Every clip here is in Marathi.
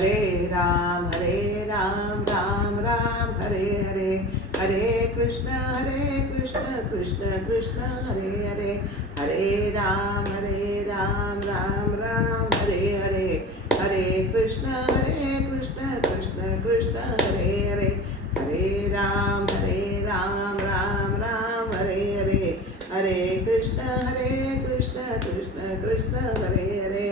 राम राम राम हरे हरे, हरे कृष्ण कृष्ण कृष्ण हरे हरे, हरे राम राम राम हरे हरे, हरे कृष्ण कृष्ण कृष्ण हरे हरे, हरे राम राम हरे हरे, हरे कृष्ण कृष्ण कृष्ण हरे हरे।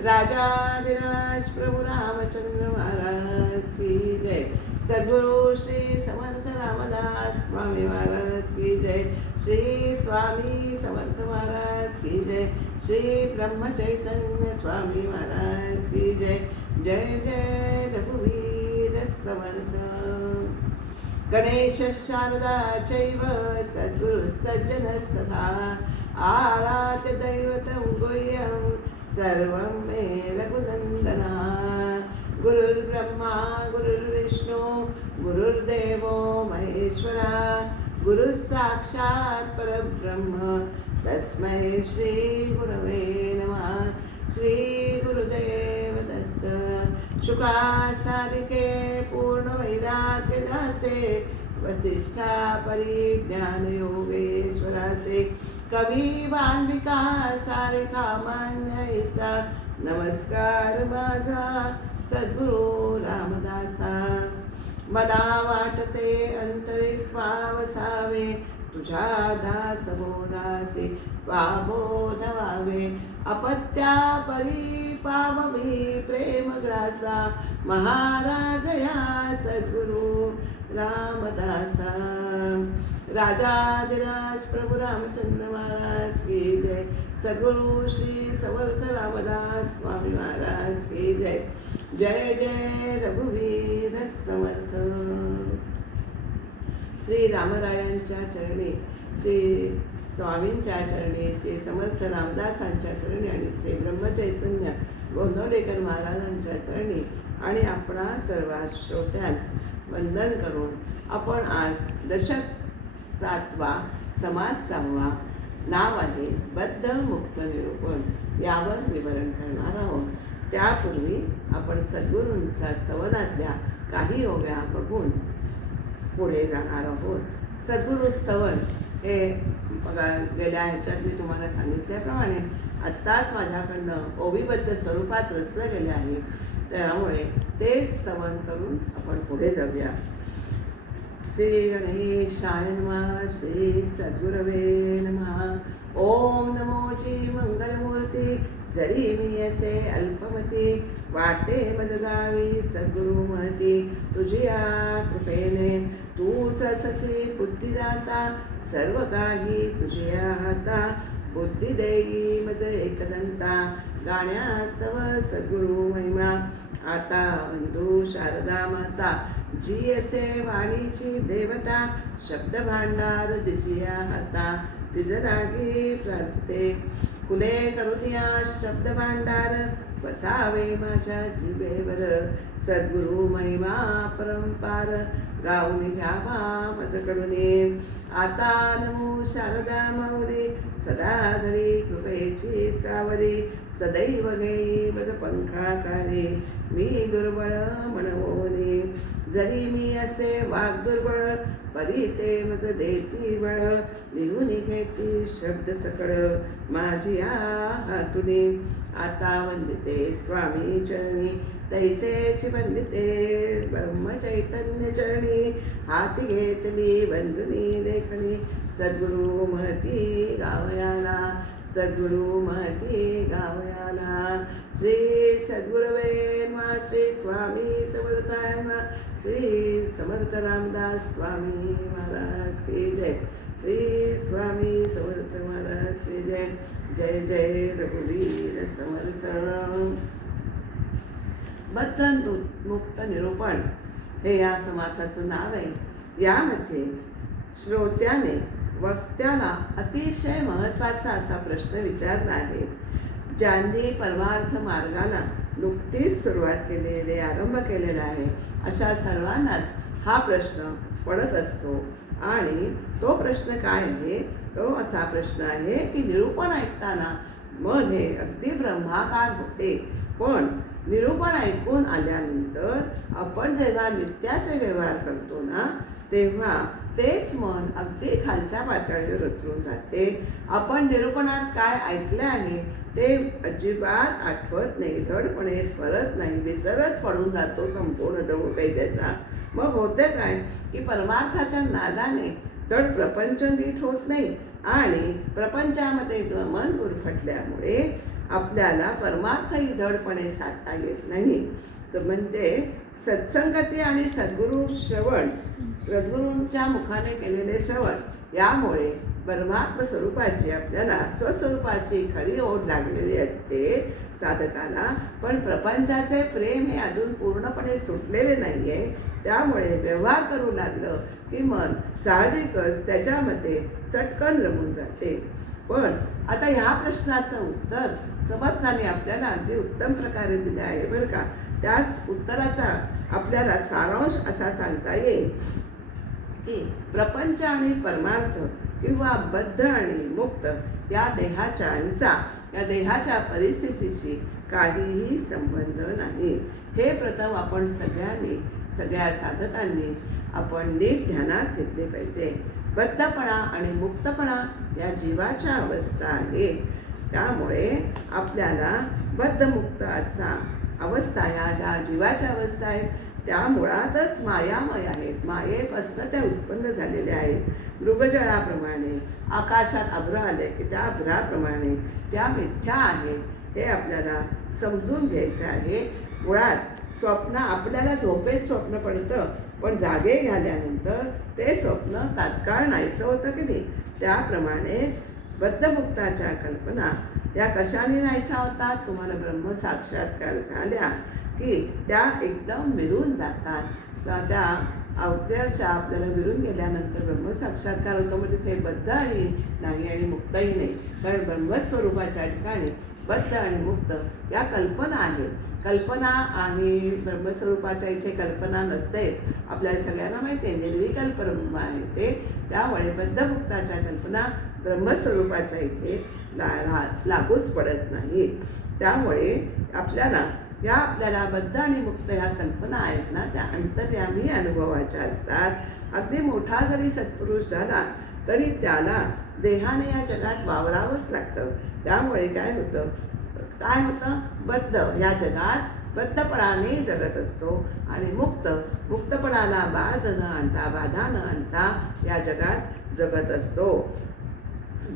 राजाधिराज प्रभु रामचंद्र महाराज की जय। सद्गुरु श्री समर्थ रामदास स्वामी महाराज की जय। श्री स्वामी समर्थ महाराज की जय। श्री ब्रह्म चैतन्य स्वामी महाराज की जय। जय जय रघुवीर समर्थ। गणेश शारदा चैव सद्गुरु सज्जन सदा, आराध्य दैवतं गुह्यं सर्वं मे रघुनंदना। गुरुर्ब्रह्मा गुरुर्विष्णु गुरुर्देवो महेश्वरा, गुरु साक्षात् परब्रह्म तस्मै श्री गुरवे नमः। श्री गुरुदेव दत्त। शुकासारिके पूर्ण वैराग्य दासे, वसिष्ठा परिज्ञान योगेश्वराचे, कवी वाल्मिका सारिका मान्य ईसा, नमस्कार माझा सद्गुरु रामदासा। मला वाटते अंतरित्वा वसावे, तुझ्या दास बोधासे बोध व्हावे। अपत्या परी पाववी प्रेमग्रासा, महाराज या सद्गुरु रामदासा। राजाधिराज प्रभु रामचंद्र महाराज की जय। सद्गुरु श्री समर्थ रामदास स्वामी महाराज की जय। जय जय रघुवीर समर्थ। श्री रामरायांच्या चरणी, श्री स्वामींच्या चरणी, श्री समर्थ रामदासांच्या चरणी आणि श्री ब्रह्मचैतन्य गोंदवलेकर महाराजांच्या चरणी आणि आपणा सर्व श्रोत्यांस वंदन करून आपण आज दशक 7वा समास 6वा नाव आहे बद्ध मुक्त निरूपण, यावर विवरण करणार आहोत। त्यापूर्वी आपण सद्गुरूंच्या स्तवनातल्या काही ओव्या बघून पुढे जाणार आहोत। सद्गुरु स्तवन हे बघा, गेल्या ह्याच्यात मी तुम्हाला सांगितल्याप्रमाणे आत्ताच माझ्याकडनं ओवीबद्ध स्वरूपात रचलं गेले आहे, त्यामुळे ते स्तवन करून आपण पुढे जाऊया। श्री गणेशाय नमः। श्री सद्गुरवे नमः। ओम नमोची मंगलमूर्ती, जरी मी असे अल्पमती, वाटे मजगावी सद्गुरु महती, तुझ्या कृपेने तूच अससी बुद्धिदाता, सर्व काही तुझ्या हाता, बुद्धी देई मज एकदंता, गाण्यास्तव सद्गुरु महिमा, आता बंधू शारदा माता, जी असे वाणीची देवता, शब्द भांडार तिचिया हाता, तिज रागी प्रार्थते, कुले करुदिया शब्द भांडार, बसावे माझ्या जिभेवर, सद्गुरु महिमा परंपार, गाऊन घ्यावा माझकडून, आता नमो शारदा माऊली, सदा धरी कृपेची सावली, सदैव घेई मज पंखाखाली, मी दुर्बळ म्हणवोनी, जरी मी असे वाग दुर्बळ, परी ते मज देती बळ, लिहून घेती शब्द सकळ, माझी हातुनी, आता वंदिते स्वामी चरणी, तैसेची वंदिते ब्रह्मचैतन्य चरणी, हाती घेतली वंदुनी लेखणी, सद्गुरु महती गावयाला, सद्गुरु महती गावयाला। श्री सद्गुरवे नमः। श्री स्वामी समर्थाय नमः। श्री समर्थ रामदास स्वामी महाराज की जय। श्री स्वामी समर्थ महाराज की जय। जय जय रघुवीर समर्थ। बद्ध मुक्त निरूपण हे या समासाचं नाव आहे। यामध्ये श्रोत्याने वक्त्याला अतिशय महत्त्वाचा असा प्रश्न विचारला आहे। ज्यांनी परमार्थ मार्गाला नुकतीच सुरुवात केलेली, आरंभ केलेला आहे, अशा सर्वांनाच हा प्रश्न पडत असतो। आणि तो प्रश्न काय आहे? तो असा प्रश्न आहे की निरूपण ऐकताना मध्ये अगदी ब्रह्माकार होते, पण निरूपण ऐकून आल्यानंतर आपण जेव्हा नित्याचे व्यवहार करतो ना, तेव्हा तेच मन अगदी खालच्या पातळीवर उतरून जाते. आपण निरूपणात काय ऐकले आहे ते अजिबात आठवत नाही, धडपणे स्मरत नाही, विसरच पडून जातो संपूर्ण जणू काही त्याचा. मग होते काय की परमार्थाच्या नादाने धड प्रपंच नीट होत नाही आणि प्रपंचामध्ये मन गुरफटल्यामुळे आपल्याला परमार्थही धडपणे साधता येत नाही. तर म्हणजे सत्संगती आणि सद्गुरूंच्या मुखाने केलेले श्रवण यामुळे परमात्म स्वरूपाची आपल्याला स्वस्वरूपाची खरी ओढ लागलेली असते साधकाला. पण प्रपंचाचे प्रेम हे अजून पूर्णपणे सुटलेले नाही आहे. त्यामुळे व्यवहार करू लागलं की मन साहजिकच त्याच्यामध्ये चटकन रमून जाते. पण आता ह्या प्रश्नाचं उत्तर समर्थाने आपल्याला अगदी उत्तम प्रकारे दिले आहे बरं का. त्याच उत्तराचा आपल्याला सारांश असा सांगता येईल की प्रपंच आणि परमार्थ किंवा बद्ध आणि मुक्त या देहाच्या परिस्थितीशी काहीही संबंध नाही. हे प्रथम आपण सगळ्या साधकांनी आपण नीट ध्यानात घेतले पाहिजे. बद्धपणा आणि मुक्तपणा या जीवाच्या अवस्था आहेत. त्यामुळे आपल्याला बद्धमुक्त असा अवस्था या ज्या जीवाच्या अवस्था आहेत त्या मुळातच मायामय आहेत. मायेपासून त्या उत्पन्न झालेल्या आहेत. मृगजळाप्रमाणे आकाशात अभ्र आले की त्या अभ्राप्रमाणे त्या मिथ्या आहेत. हे आपल्याला समजून घ्यायचं आहे. मुळात स्वप्न आपल्याला झोपेत स्वप्न पडतं, पण जागे झाल्यानंतर ते स्वप्न तात्काळ नाहीसं होतं की नाही. त्याप्रमाणेच बद्धमुक्ताच्या कल्पना त्या कशाने नाहीशा होतात. तुम्हाला ब्रह्मसाक्षात्कार झाल्या की त्या एकदम विरून जातात. त्या अवघ्याशा आपल्याला विरून गेल्यानंतर ब्रह्मसाक्षात्कार होतो. म्हणजे ते बद्धही नाही आणि मुक्तही नाही. कारण ब्रह्मस्वरूपाच्या ठिकाणी बद्ध आणि मुक्त या कल्पना आहेत. कल्पना आणि ब्रह्मस्वरूपाच्या इथे कल्पना नसतेच. आपल्याला सगळ्यांना माहिती आहे निर्विकल्प ब्रह्म आहे ते. त्यामुळे बद्धमुक्ताच्या कल्पना ब्रह्मस्वरूपाच्या इथे लागूच पडत नाही. त्यामुळे आपल्याला बद्ध आणि मुक्त ह्या कल्पना आहेत ना, त्या अंतर्यामी अनुभवाच्या असतात. अगदी मोठा जरी सत्पुरुष झाला तरी त्याला देहाने या जगात वावरावंच लागतं. त्यामुळे काय होतं बद्ध या जगात बद्धपणाने जगत असतो आणि मुक्तपणाला बाधा न आणता या जगात जगत असतो.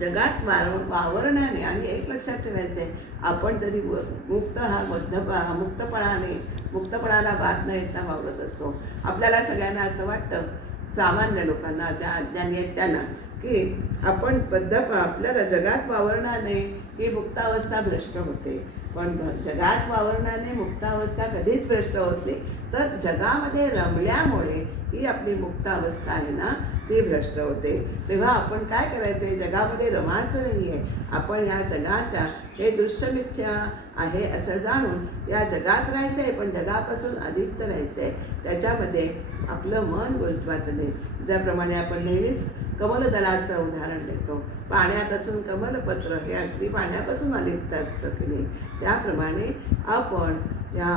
जगात वावरण्याने आणि एक लक्षात ठेवायचं आहे, आपण जरी मुक्तपणाला बाध न येता वावरत असतो. आपल्याला सगळ्यांना असं वाटतं, सामान्य लोकांना ज्या अज्ञानी आहेत त्यांना, की आपण आपल्याला जगात वावरण्याने ही मुक्तावस्था भ्रष्ट होते. पण जगात वावरण्याने मुक्तावस्था कधीच भ्रष्ट होत नाही. तर जगामध्ये रमल्यामुळे ही आपली मुक्तावस्था आहे ना ती भ्रष्ट होते. तेव्हा आपण काय करायचं आहे, जगामध्ये रमायचं नाही आहे. आपण ह्या जगाच्या हे दृश्य मिथ्या आहे असं जाणून या जगात राहायचं आहे, पण जगापासून अलिप्त राहायचं आहे. त्याच्यामध्ये आपलं मन गुंतवायचं नाही. ज्याप्रमाणे आपण नेहमीच कमलदलाचं उदाहरण देतो. पाण्यात असून कमलपत्र हे अगदी पाण्यापासून अलिप्त असतं की नाही. त्याप्रमाणे आपण या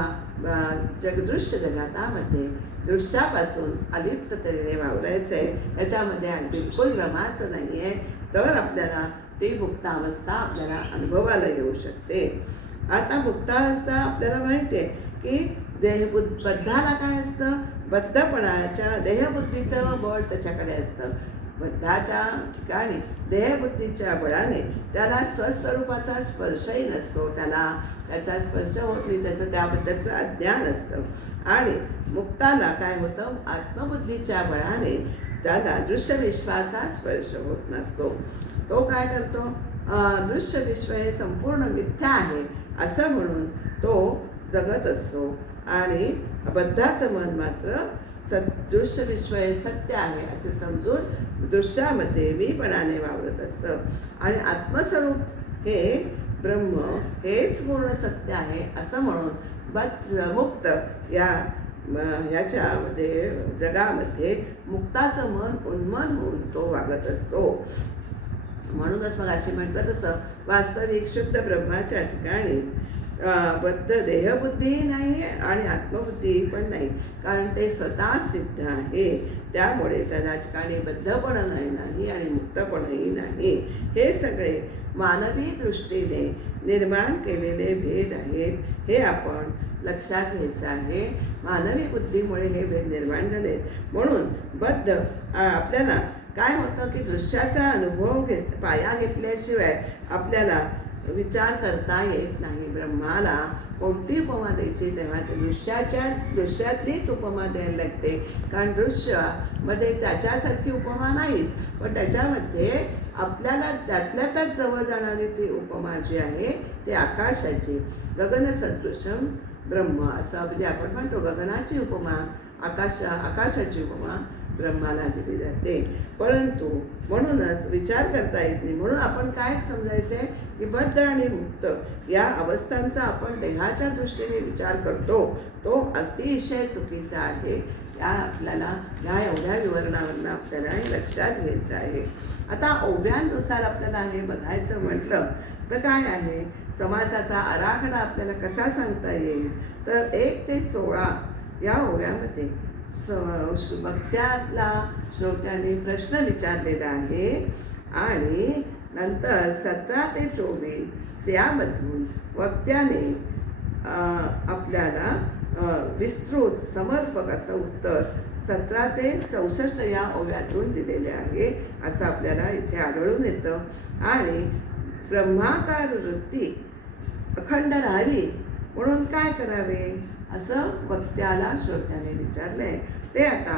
जगदृश्य जगतामध्ये दृश्यापासून अलिप्त तऱ्हेने वावरायचं आहे. याच्यामध्ये बिलकुल रमायचं नाही आहे. तर आपल्याला ती मुक्तावस्था आपल्याला अनुभवायला येऊ शकते. आता मुक्तावस्था आपल्याला माहिती आहे की बद्धाला काय असतं, बद्धपणाच्या देहबुद्धीचं बळ त्याच्याकडे असतं. बद्धाच्या ठिकाणी देहबुद्धीच्या बळाने त्याला स्वस्वरूपाचा स्पर्शही नसतो. त्याचा स्पर्श होत नाही, त्याचं त्याबद्दलचं अज्ञान असतं. आणि मुक्ताला काय होतं, आत्मबुद्धीच्या बळाने त्याला दृश्य विश्वाचा स्पर्श होत नसतो. तो काय करतो, दृश्य विश्व हे संपूर्ण मिथ्या आहे असं म्हणून तो जगत असतो. आणि बद्धाचं मन मात्र दृश्य विश्व हे सत्य आहे असे समजून दृश्यामध्ये मीपणाने वावरत असतं. आणि आत्मस्वरूप हे ब्रह्म हेच पूर्ण सत्य आहे असं म्हणून मुक्त ह्याच्यामध्ये जगामध्ये मुक्ताचं मन उन्मन होऊन तो वागत असतो. म्हणूनच मग अशी म्हणतात तसं वास्तविक शुद्ध ब्रह्माच्या ठिकाणी बद्ध देहबुद्धीही नाही आणि आत्मबुद्धीही पण नाही, कारण ते स्वतः सिद्ध आहे. त्यामुळे त्या ठिकाणी बद्धपणही नाही आणि मुक्तपणही नाही. हे सगळे मानवी दृष्टीने निर्माण केलेले भेद आहेत, हे आपण लक्षात घ्यायचं आहे. मानवी बुद्धीमुळे हे भेद निर्माण झाले. म्हणून बद्ध आपल्याला काय होतं की दृश्याचा अनुभव पाया घेतल्याशिवाय आपल्याला विचार करता येत नाही. ब्रह्माला कोणती उपमा द्यायची तेव्हा ते दृश्यातलीच उपमा द्यायला लागते, कारण दृश्यामध्ये त्याच्यासारखी उपमा नाहीच, पण त्याच्यामध्ये आपल्याला त्यातल्या त्यात जवळ जाणारी ती उपमा जी आहे ते आकाशाची. गगनसदृशम ब्रह्म असं म्हणजे आपण म्हणतो, गगनाची उपमा आकाशाची उपमा ब्रह्माला दिली जाते. परंतु म्हणूनच विचार करता येत नाही. म्हणून आपण काय समजायचं आहे की बद्ध आणि मुक्त या अवस्थांचा आपण देहाच्या दृष्टीने विचार करतो, तो अतिशय चुकीचा आहे. या आपल्याला या एवढ्या विवरणावरनं आपल्याला लक्षात घ्यायचं आहे. आता ओव्यांनुसार आपल्याला हे बघायचं म्हटलं तर काय आहे, समासाचा आराखडा आपल्याला कसा सांगता येईल तर 1 ते 16 या ओव्यामध्ये वक्त्याला श्रोत्याने प्रश्न विचारलेला आहे आणि नंतर 17 ते 24 यामधून वक्त्याने आपल्याला विस्तृत समर्पक असं उत्तर 17 ते 64 या ओव्यातून दिलेले आहे असं आपल्याला इथे आढळून येतं. आणि ब्रह्माकार वृत्ती अखंड राहावी म्हणून काय करावे असं वक्त्याला श्रोत्याने विचारलंय. ते आता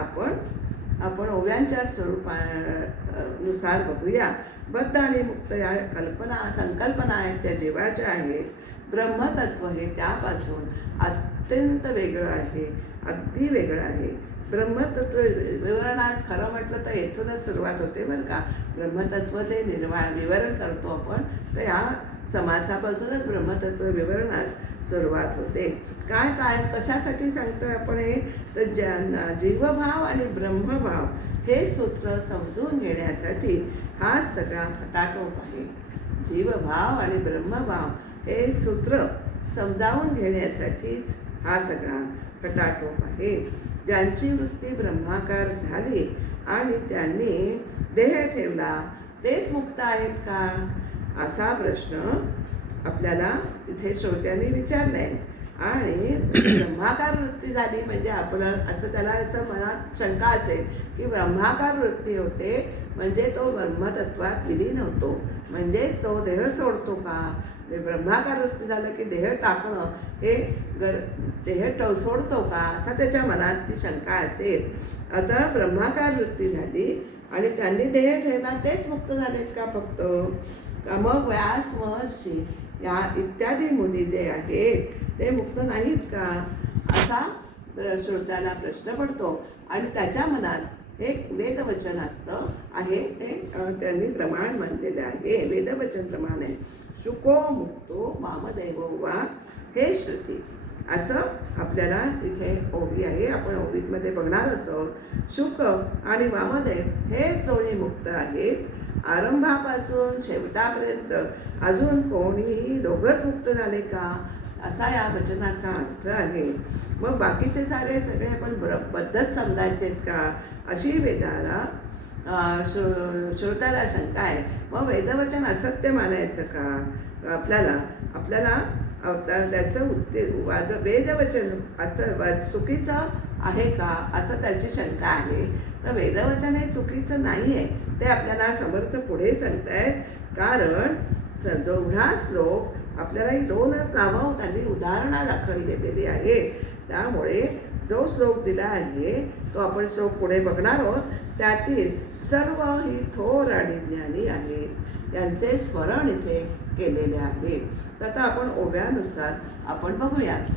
आपण ओव्यांच्या स्वरूपानुसार बघूया. बद्ध आणि मुक्त या संकल्पना आहेत त्या जीवाच्या आहेत. ब्रह्मतत्व हे त्यापासून अत्यंत वेगळं आहे, अगदी वेगळं आहे. ब्रह्मतत्व विवरणास खरं म्हटलं तर येथूनच सुरुवात होते बरं का. ब्रह्मतत्वचे विवरण करतो आपण तर या समासापासूनच ब्रह्मतत्व विवरणास सुरुवात होते. काय कशासाठी सांगतोय आपण हे तर जीवभाव आणि ब्रह्मभाव हे सूत्र समजून घेण्यासाठी हा सगळा खटाटोप आहे. जीवभाव आणि ब्रह्मभाव हे सूत्र समजावून घेण्यासाठीच हा सगळा खटाटोप आहे. ज्यांची वृत्ती ब्रह्माकार झाली आणि त्यांनी देह ठेवला तेच मुक्त आहेत का असा प्रश्न आपल्याला इथे श्रोत्यांनी विचारलाय. आणि ब्रह्माकार वृत्ती झाली म्हणजे आपलं असं त्याला असं मनात शंका असेल की ब्रह्माकार वृत्ती होते म्हणजे तो ब्रह्मतत्वात विलीन होतो, म्हणजेच तो देह सोडतो का. ब्रह्माकार वृत्ती झालं की देह टाकणं हे देह सोडतो का असा त्याच्या मनात ती शंका असेल. आता ब्रह्माकार वृत्ती झाली आणि त्यांनी देह ठेवला तेच मुक्त झालेत का फक्त, मग व्यास महर्षी या इत्यादी मुनी जे आहेत ते मुक्त नाहीत का असा श्रोत्याला प्रश्न पडतो. आणि त्याच्या मनात एक वेदवचन असतं आहे, ते त्यांनी प्रमाण मानलेलं आहे. वेदवचन प्रमाण आहे, शुको मुक्तो वामदेवो वा हे श्रुती असं आपल्याला इथे ओवी आहे. आपण ओवीमध्ये बघणारच आहोत. शुक आणि वामदेव हेच दोन्ही मुक्त आहेत. आरंभापासून शेवटापर्यंत अजून कोणीही दोघंच मुक्त झाले का असा या वचनाचा अर्थ आहे. मग बाकीचे सगळे आपण बद्धच समजायचेत का अशी वेदाला श्रोत्याला शंका आहे. मग वेदवचन असत्य मानायचं का आपल्याला त्याचं वेदवचन असं चुकीचं आहे का असं त्याची शंका आहे. तर वेदवचन हे चुकीचं नाही आहे ते आपल्याला समर्थ पुढे सांगतायत. कारण जेवढा श्लोक आपल्याला ही 2च नावं त्यांनी उदाहरणादाखल दिलेली आहे. त्यामुळे जो श्लोक दिला आहे तो आपण श्लोक पुढे बघणार आहोत. त्यातील सर्व ही थोर आणि ज्ञानी आहेत, यांचे स्मरण इथे केलेले आहे. तर आता आपण ओव्यानुसार आपण बघूयात.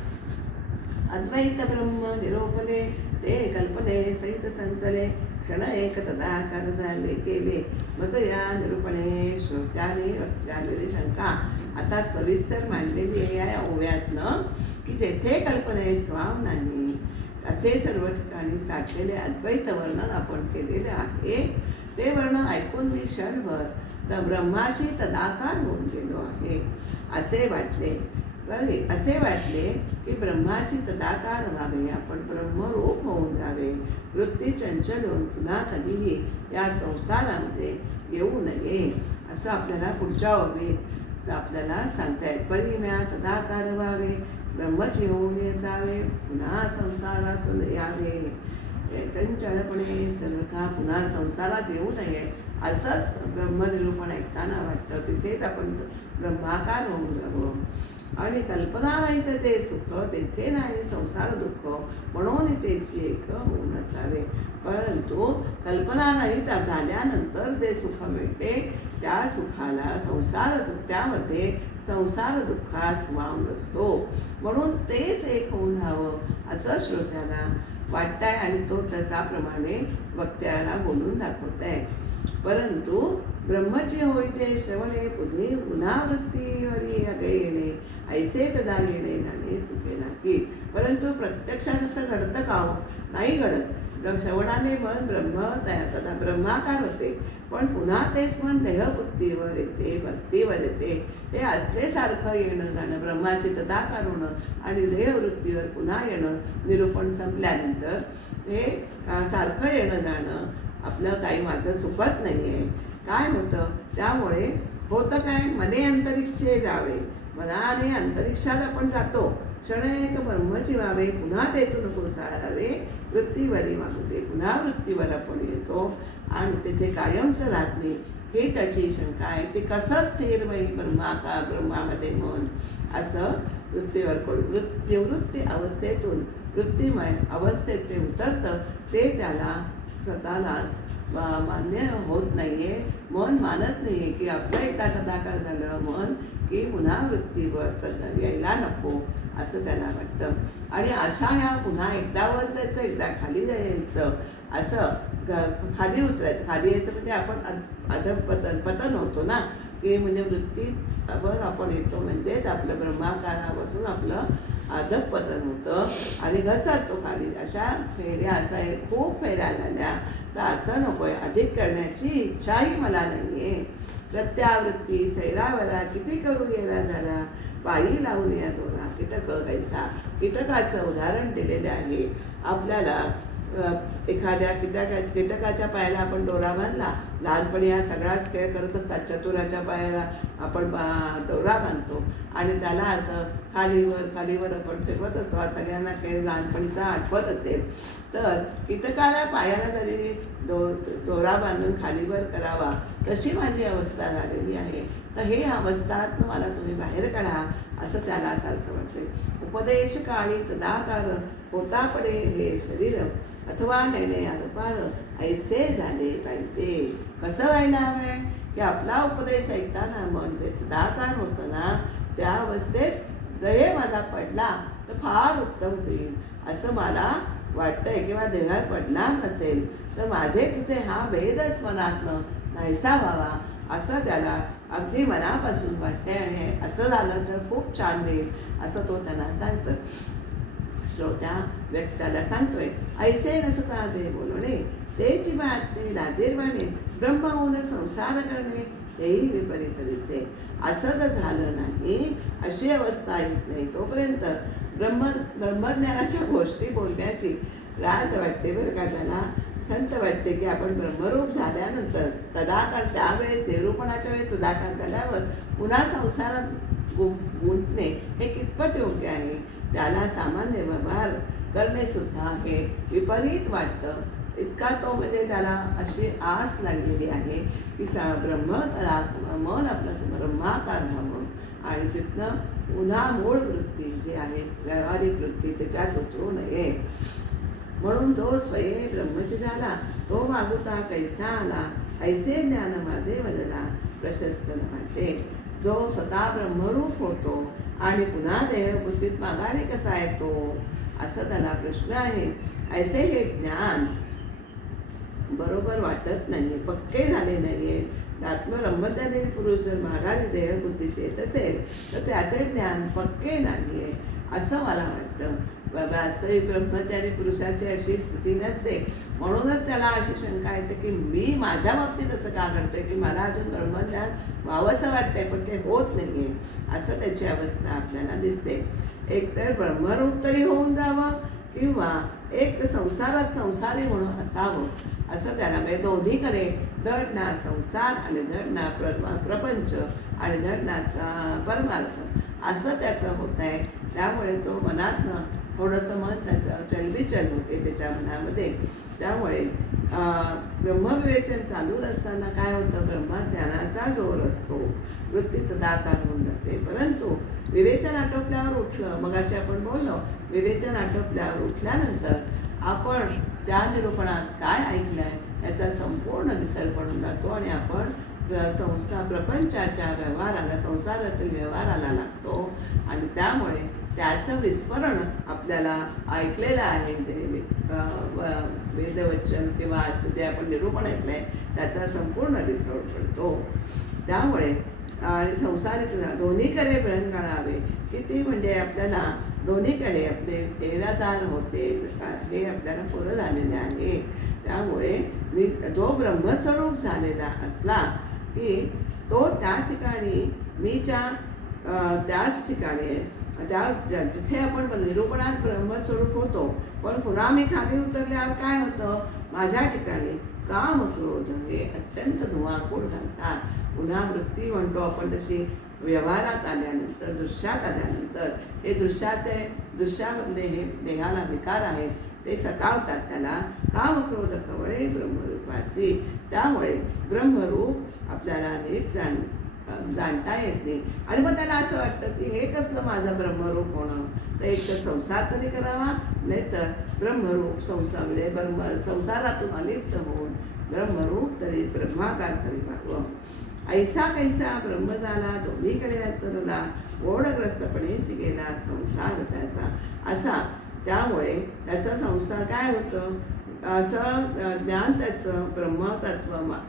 अद्वैत ब्रह्म निरोपले ते कल्पने सहित संचले क्षण एक तदाकार झाले केले मज या निरूपणे श्रोत्याने झालेली शंका आता सविस्तर मांडलेली आहे या ओव्यातनं की जेथे कल्पने स्वाम नाही असे सर्व ठिकाणी साठलेले अद्वैत वर्णन आपण केलेले आहे. ते वर्णन ऐकून मी क्षणभर तर ब्रह्माशी तदाकार होऊन गेलो आहे असे वाटले. तरी असे वाटले की ब्रह्माची तदाकार व्हावे, आपण ब्रह्मरूप होऊन जावे, वृत्ती चंचल होऊन पुन्हा कधीही या संसारामध्ये येऊ नये, असं आपल्याला पुढच्या ओळीत आपल्याला सांगतायत. परिम्या तदाकार व्हावे, ब्रह्मची होऊन असावे, पुन्हा संसारास यावे, चंचलपणे सर्वथा पुन्हा संसारात येऊ नये, असंच ब्रह्मनिरूपण ऐकताना वाटतं. तिथेच आपण ब्रह्माकार होऊन जावं. आणि कल्पना नाही तर ते सुख, तेथे नाही संसार दुःख, म्हणून तेची एक होऊन असावे. परंतु कल्पना नाही झाल्यानंतर जे सुख मिळते त्या सुखाला त्यामध्ये संसार दुःखास वाव नसतो, म्हणून तेच एक होऊन हवं असं श्रोत्याला वाटतंय आणि तो त्याच्याप्रमाणे वक्त्याला बोलून दाखवत आहे. परंतु ब्रह्मची होईते श्रवणे, पुन्हा वृत्तीवरी अगे येणे, ऐसेच दा येणे जाणे चुके नाकी. परंतु प्रत्यक्षात असं घडतं का हो? नाही घडत. श्रवणाने मन ब्रह्माकार होते, पण पुन्हा तेच मन देहबुद्धीवर येते, भक्तीवर येते. हे असल्यासारखं येणं जाणं, ब्रह्माची तदाकार होणं आणि देहवृत्तीवर पुन्हा येणं, निरूपण संपल्यानंतर हे सारखं येणं जाणं आपलं काही माझं चुकत नाही आहे. काय होतं त्यामुळे होतं काय, मने अंतरिक्षे जावे, मनाने अंतरिक्षात आपण जातो, क्षणेक ब्रह्मची व्हावे, पुन्हा तेथून कोसळावे, वृत्तीवरी मागते, पुन्हा वृत्तीवर आपण येतो आणि तेथे कायमचं राहत नाही. हे त्याची शंका आहे. ते कसं स्थिर होईल ब्रह्मामध्ये मन, असं वृत्तीवर निवृत्ती अवस्थेतून वृत्तीमय अवस्थेत ते उतरतं. ते त्याला स्वतःलाच मान्य होत नाहीये. मन मानत नाहीये की आपलं एकदा तदाकार झालं मन की पुन्हा वृत्तीवर यायला नको, असं त्याला वाटतं. आणि अशा ह्या पुन्हा एकदा वर जायचं, एकदा खाली जायचं, असं खाली उतरायचं. खाली यायचं म्हणजे आपण पतन होतो ना, की म्हणजे वृत्तीवर आपण येतो, म्हणजेच आपलं ब्रह्माकारापासून आपलं अधःपतन होतं आणि घसरतो खाली. अशा फेऱ्या असं खूप फेऱ्या झाल्या, तर असं नको आहे. अधिक करण्याची इच्छाही मला नाही आहे. प्रत्यावृत्ती सैरावरा किती करू गेला झाला, पायी लावून या दोरा कीटक कैसा. कीटकाचं उदाहरण दिलेले आहे आपल्याला. एखाद्या कीटकाच्या पायाला आपण दोरा बांधला, लहानपणी हा सगळाच खेळ करत असतात. चतुराच्या पायाला आपण दोरा बांधतो आणि त्याला असं खालीवर आपण फिरवत असतो. हा सगळ्यांना खेळ लहानपणीचा आठवत असेल. तर कीटकाला पायाला जरी दोरा बांधून खालीवर करावा, तशी माझी अवस्था झालेली आहे. तर हे अवस्थातनं मला तुम्ही बाहेर काढा, असं त्याला सारखं वाटले. उपदेश काळी तदाकार होता पडे हे शरीर, अथवा नेणे आरपार ऐसे झाले पाहिजे. कसं व्हायला हवंय की आपला उपदेश ऐकताना मन जे तदाकार होतं ना, त्या अवस्थेत दये माझा पडला तर फार उत्तम होईल, असं मला वाटतंय. किंवा देहात पडणार नसेल तर माझे तुझे हा भेदच मनातनं नाहीसा व्हावा, असं त्याला अगदी मनापासून वाटते. आणि असं झालं तर खूप छान होईल, असं तो त्यांना सांगतं. श्रोत्या व्यक्ताला सांगतोय, ऐसे नसता जे बोलणे, तेची बातमी लाजीरवाणे, ब्रह्म होऊन संसार करणे, हेही विपरीत दिसे. असं जर झालं नाही, अशी अवस्था येत नाही तोपर्यंत ब्रह्मज्ञानाच्या गोष्टी बोलण्याची रात वाटते बरं का त्याला. खंत वाटते की आपण ब्रह्मरूप झाल्यानंतर तदाकार, त्यावेळेस निरूपणाच्या वेळेस तदाकार झाल्यावर पुन्हा संसारात गुंतणे हे कितपत योग्य आहे. त्याला सामान्य व्यवहार करणे सुद्धा हे विपरीत वाटतं. इतका तो म्हणजे त्याला अशी आस लागलेली आहे की मन आपलं ब्रह्माकार व्हावं आणि तिथनं पुन्हा मूळ वृत्ती जी आहे व्यावहारिक वृत्ती त्याच्यात उतरू नये. म्हणून जो स्वये ब्रह्मच झाला, तो मागुता कैसा आला, ऐसे ज्ञान माझे वदला प्रशस्त न वाटे. जो स्वतः ब्रह्मरूप होतो आणि पुन्हा देहबुद्धीत माघारी कसा येतो, असं त्याला प्रश्न आहे. ऐसे हे ज्ञान बरोबर वाटत नाही, पक्के झाले नाहीये. आत्मब्रह्मज्ञानी पुरुष जर माघारी देहबुद्धीत येत असेल तर त्याचे ज्ञान पक्के नाहीये, असं मला वाटतं. वास्तविक ब्रह्मज्ञानी पुरुषाची अशी स्थिती नसते. म्हणूनच त्याला अशी शंका येते की मी माझ्या बाबतीत असं का घडतंय की मला अजून ब्रह्मज्ञान व्हावंसं वाटतंय पण ते होत नाही आहे, असं त्याची अवस्था आपल्याला दिसते. एकतर ब्रह्मरूप तरी होऊन जावं किंवा एक तर संसारात संसारी म्हणून असावं, असं त्याला म्हणजे दोन्हीकडे धड ना संसार आणि धड ना प्रपंच आणि धड ना परमार्थ असं त्याचं होत आहे. त्यामुळे तो मनातनं थोडंसं मन त्याचं चलबिचल होते त्याच्या मनामध्ये. त्यामुळे ब्रह्मविवेचन चालू असताना काय होतं, ब्रह्मज्ञानाचा जोर असतो, वृत्ती तदाकार होऊन जाते. परंतु विवेचन आटोपल्यावर उठलं, मग असे आपण बोललो, विवेचन आटोपल्यावर उठल्यानंतर आपण त्या निरूपणात काय ऐकलं आहे याचा संपूर्ण विसर पडून जातो आणि आपण प्रपंचाच्या व्यवहाराला, संसारातील व्यवहाराला लागतो आणि त्यामुळे त्याचं विस्मरण आपल्याला ऐकलेलं आहे ते वेदवचन किंवा असं जे आपण निरूपण ऐकलं आहे त्याचा संपूर्ण विसर पडतो. त्यामुळे आणि संसारीचं दोन्हीकडे प्रण काढावे, किती म्हणजे आपल्याला दोन्हीकडे आपले 13,000 होते हे आपल्याला पुरं झालेले आहे. त्यामुळे मी जो ब्रह्मस्वरूप झालेला असला की तो त्या ठिकाणी त्याच ठिकाणी जिथे आपण निरूपणात ब्रह्मस्वरूप होतो, पण पुन्हा मी खाली उतरल्यावर काय होतं, माझ्या ठिकाणी काम क्रोध हे अत्यंत धुमाकूळ घालतात. पुन्हा वृत्ती म्हणतो आपण तशी व्यवहारात आल्यानंतर, दृश्यात आल्यानंतर हे दृश्यामधले हे देहाला विकार आहेत ते सतावतात. त्याला काम क्रोध खवळे ब्रह्मरूपासी. त्यामुळे ब्रह्मरूप आपल्याला नीट जाणता येत नाही आणि मग त्याला असं वाटतं की हे कसलं माझं ब्रह्मरूप होणं, तर एक तर संसार तरी करावा, नाहीतर ब्रह्मरूप संसारातून अलिप्त होऊन ब्रह्मरूप तरी ब्रह्माकार तरी व्हावं. ऐसा कैसा ब्रह्म झाला दोन्हीकडे अंतरला, ओढग्रस्तपणेच गेला संसार त्याचा असा. त्यामुळे त्याचा संसार काय होतं, असं ज्ञान त्याचं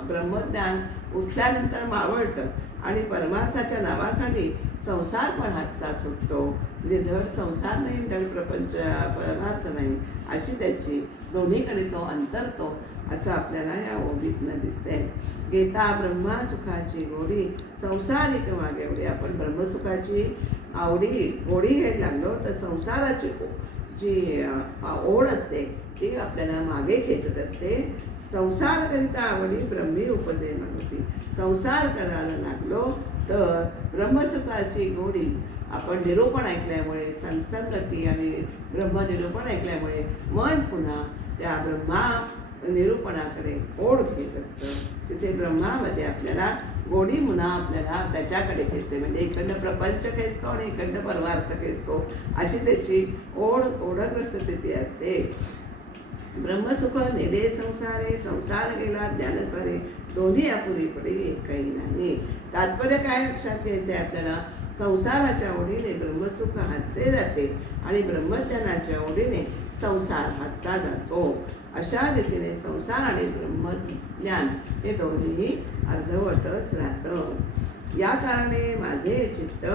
ब्रह्मज्ञान उठल्यानंतर मावळतं आणि परमार्थाच्या नावाखाली संसार पण हातचा सुटतो. म्हणजे धड संसार नाही, धड परमार्थ नाही, अशी त्याची दोन्हीकडे तो अंतरतो असं आपल्याला या ओबीतनं दिसतंय. गीता ब्रह्मा सुखाची गोडी संसारिक मागे एवढी. आपण ब्रह्मसुखाची गोडी घ्यायला लागलो तर संसाराची जी ओढ असते ती आपल्याला मागे खेचत असते. संसार करिता आवडी ब्रह्मी उपजे म्हणती. संसार करायला लागलो तर ब्रह्मसुखाची गोडी आपण निरूपण ऐकल्यामुळे, संसंगती आणि ब्रह्मनिरूपण ऐकल्यामुळे मन पुन्हा त्या ब्रह्मा निरूपणाकडे ओढ घेत असतं. तिथे ब्रह्मामध्ये आपल्याला गोडी पुन्हा आपल्याला त्याच्याकडे खेचते. म्हणजे इकडनं प्रपंच खेचतो आणि इकडनं परमार्थ खेचतो, अशी त्याची ओढग्रस्त स्थिती असते. ब्रह्मसुख नेले संसारे, संसार गेला ज्ञानद्वारे, दोन्ही अपुरी पडे एकही नाही. तात्पर्य काय लक्षात घ्यायचं आहे आपल्याला, संसाराच्या ओढीने ब्रह्मसुख हातचे जाते आणि ब्रह्मज्ञानाच्या ओढीने संसार हातचा जातो. अशा रीतीने संसार आणि ब्रह्मज्ञान हे दोन्ही अर्धवटच राहतं. या कारणे माझे चित्त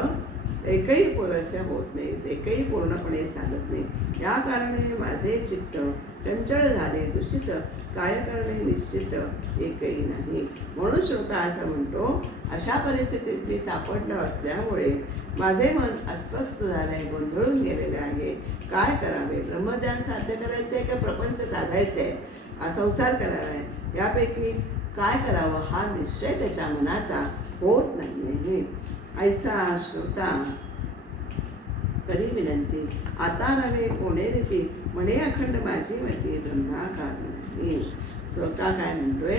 एकही पुरेसे होत नाही, एकही पूर्णपणे चालत नाही. या कारणे माझे चित्त चंचल झाले, दूषित काय करणे निश्चित एकही नाही. म्हणून श्रोता असं म्हणतो, अशा परिस्थितीत मी सापडलं असल्यामुळे माझे मन अस्वस्थ झाले आहे, गोंधळून गेलेले आहे. काय करावे, ब्रह्मज्ञान साध्य करायचं आहे का प्रपंच साधायचं आहे, संसार करावा आहे, यापैकी काय करावं हा निश्चय त्याच्या मनाचा होत नाही. ऐसा श्रोता करी विनंती, आता नव्हे कोणे रीती म्हणे अखंड माझी मती ब्रह्माकार नाही. श्रोता काय म्हणतोय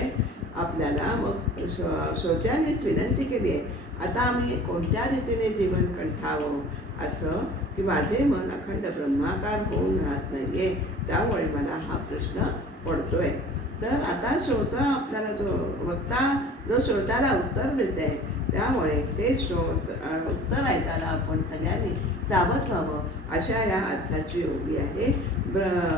आपल्याला, मग श्रोत्यानेच विनंती केली आहे, आता आम्ही कोणत्या रीतीने जीवन कंठावं, असं की माझे मन अखंड ब्रह्माकार होऊन राहत नाही आहे. त्यामुळे मला हा प्रश्न पडतोय. तर आता श्रोता आपल्याला वक्ता जो श्रोत्याला उत्तर देत आहे, त्यामुळे ते उत्तर ऐकायला आपण सगळ्यांनी सावध व्हावं, अशा या अर्थाची ओवी आहे.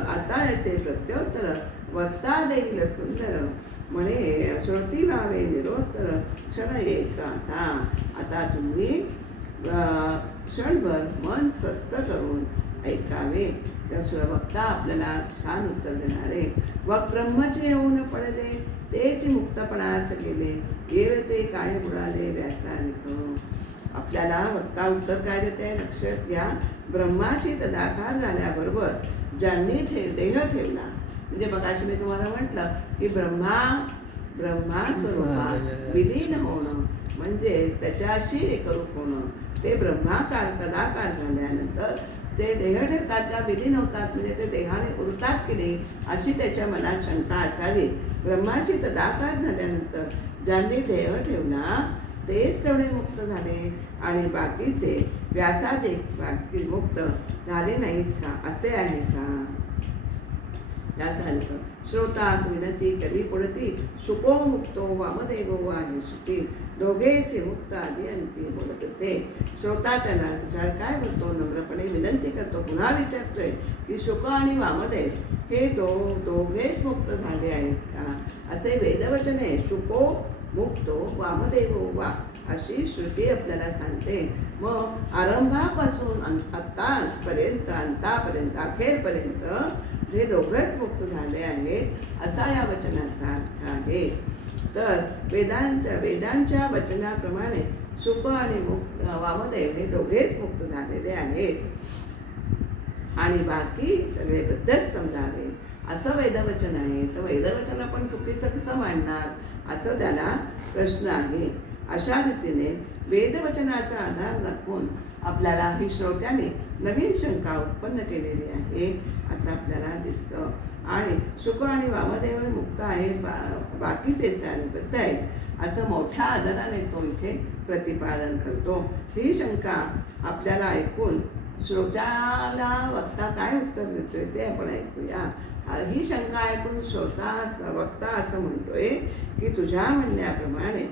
आता याचे प्रत्युत्तर वक्ता देईल सुंदर म्हणे, श्रोती व्हावे निरोत्तर क्षण एक आता तुम्ही क्षणभर मन स्वस्थ करून ऐकावे. तर वक्ता आपल्याला छान उत्तर देणार आहे. व ब्रह्मचे येऊन पडले तेच मुक्तपणास गेले, येर ते काय बुडाले व्यासानिक. आपल्याला वक्ता उत्तर काय देते लक्षात घ्या. ब्रह्माशी तदाकार झाल्याबरोबर ज्यांनी देह ठेवला, म्हणजे बघाशी मी तुम्हाला म्हटलं की ब्रह्मा स्वरूपात विलीन होणं म्हणजे त्याच्याशी एकरूप होणं. ते ब्रह्माकार तदाकार झाल्यानंतर ते देह ठेवतात का विलीन होतात, म्हणजे ते देहाने उरतात की नाही अशी त्याच्या मनात शंका असावी. ब्रह्माशी तदाकार झाल्यानंतर ज्यांनी देह ठेवला तेच तेवढे मुक्त झाले आणि बाकीचे व्यासादिक बाकी मुक्त झाले नाहीत का, असे आहे का. यासारखं श्रोताक विनती करी पुढती, शुको मुक्तो वामदेवो आहे सुखी, दोघेचे मुक्त आधी अंती बोलत असे. श्रोता त्याला विचार काय करतो, नम्रपणे विनंती करतो, पुन्हा विचारतोय की शुक आणि वामदेव हे दोघेच मुक्त झाले आहेत का, असे वेदवचन आहे. शुको मुक्तो वामदेवो वा अशी श्रुती आपल्याला सांगते. मग आरंभापासून आत्तापर्यंत अंतापर्यंत अखेरपर्यंत हे दोघंच मुक्त झाले आहेत असा या वचनाचा अर्थ आहे. तर वेदांच्या वचनाप्रमाणे शुक आणि वामदेव हे दोघेच मुक्त झालेले आहेत आणि बाकी सगळे बद्धच समजावे असं वेदवचन आहे. तर वेदवचन आपण चुकीचं कसं मांडणार असं त्याला प्रश्न आहे. अशा रीतीने वेदवचनाचा आधार दाखवून आपल्याला ही श्रोत्याने नवीन शंका उत्पन्न केलेली आहे असं आपल्याला दिसतं. आणि शुक आणि वामदेव मुक्त आहे, बाकीचे सारे बद्ध आहेत असं मोठ्या आदराने तो इथे प्रतिपादन करतो. ही शंका आपल्याला ऐकून श्रोत्याला वक्ता काय उत्तर देतोय ते आपण ऐकूया. ही शंका ऐकून वक्ता असं म्हणतोय की तुझ्या म्हणण्याप्रमाणे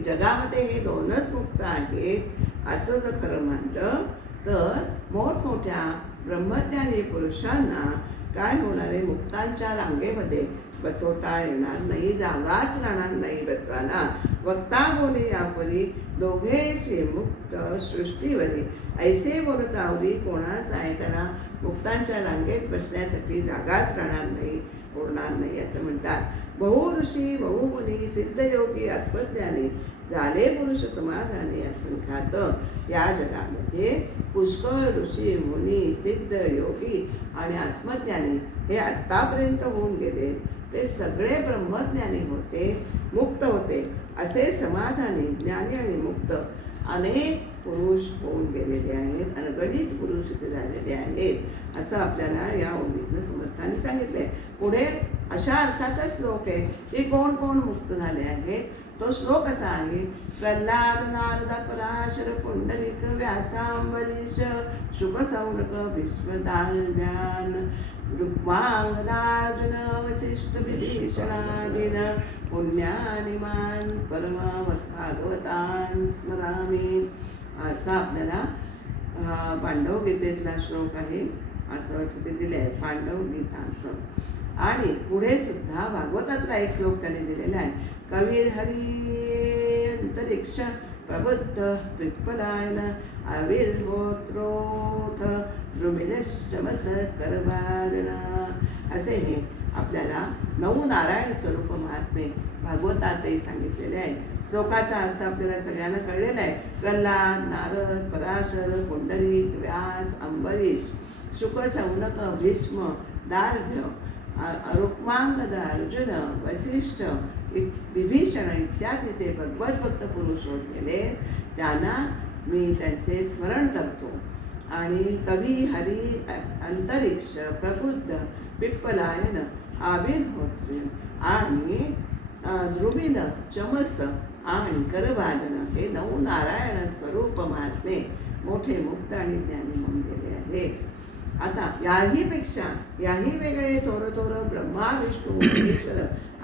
जगामध्ये हे दोनच मुक्त आहेत असं जर खरं मानलं तर मोठमोठ्या ब्रह्मज्ञानी पुरुषांना काय होणार आहे, मुक्तांच्या रांगेमध्ये बसवता येणार नाही, जागाच राहणार नाही बसवायला. वक्ता बोले यापरी दोघेचे मुक्त सृष्टीवरी, ऐसे बोलतावरी कोणास आहे त्याला मुक्तांच्या रांगेत बसण्यासाठी जागाच राहणार नाही, उरणार नाही असं म्हणतात. बहु ऋषी बहुमुनी सिद्धयोगी आत्मज्ञानी झाले पुरुष समाधानी असंख्यात. या जगामध्ये पुष्कळ ऋषी मुनी सिद्ध योगी आणि आत्मज्ञानी हे आत्तापर्यंत होऊन गेले, ते सगळे ब्रह्मज्ञानी होते, मुक्त होते. असे समाधानी ज्ञानी आणि मुक्त अनेक पुरुष होऊन गेलेले आहेत, अनगणित पुरुष इथे झालेले आहेत असं आपल्याला या ओळीतनं समर्थाने सांगितलंय. पुढे अशा अर्थाचा श्लोक आहे की कोण कोण मुक्त झाले आहेत. तो श्लोक असा आहे. प्रल्हाद नारद पराशर पुंडलिक व्यासांबरीश शुकसौनक भीष्मदाल्व्यान रुक्मांगदार्जुन वसिष्ठ विभीषणादीन पुण्यानिमान परम भागवतान स्मरामी असा आपल्याला पांडव गीतेतला श्लोक आहे असं तिथे दिलं आहे, पांडव गीता असं. आणि पुढे सुद्धा भागवतातला एक श्लोक त्याने दिलेला आहे. कवीर हरी अंतरिक्ष प्रबुद्ध पिप्पलायन आविर्होत्रोथ द्रुमिलश्चमस करभाजन असे हे आपल्याला 9 नारायण स्वरूप महात्मे भागवतातही सांगितलेले आहे. श्लोकाचा अर्थ आपल्याला सगळ्यांना कळलेला आहे. प्रल्हाद, नारद, पराशर, पुंडलिक, व्यास, अंबरीश, शुक, शौनक, भीष्म, दाल्भ्य, रुक्मांगद, अर्जुन, वसिष्ठ, विभीषण इत्यादीचे भगवत भक्त पुरुष होत गेले, त्यांना मी त्यांचे स्मरण करतो. आणि कवी हरी अंतरिक्ष प्रबुद्ध पिप्पलायन आविर्होत्र आणि ध्रुवील चमस आणि करभाजन हे 9 नारायण स्वरूप महात्मे मोठे मुक्त आणि ज्ञानी होऊन गेले आहेत. आता याही वेगळे थोर ब्रह्मा विष्णू महेश्वर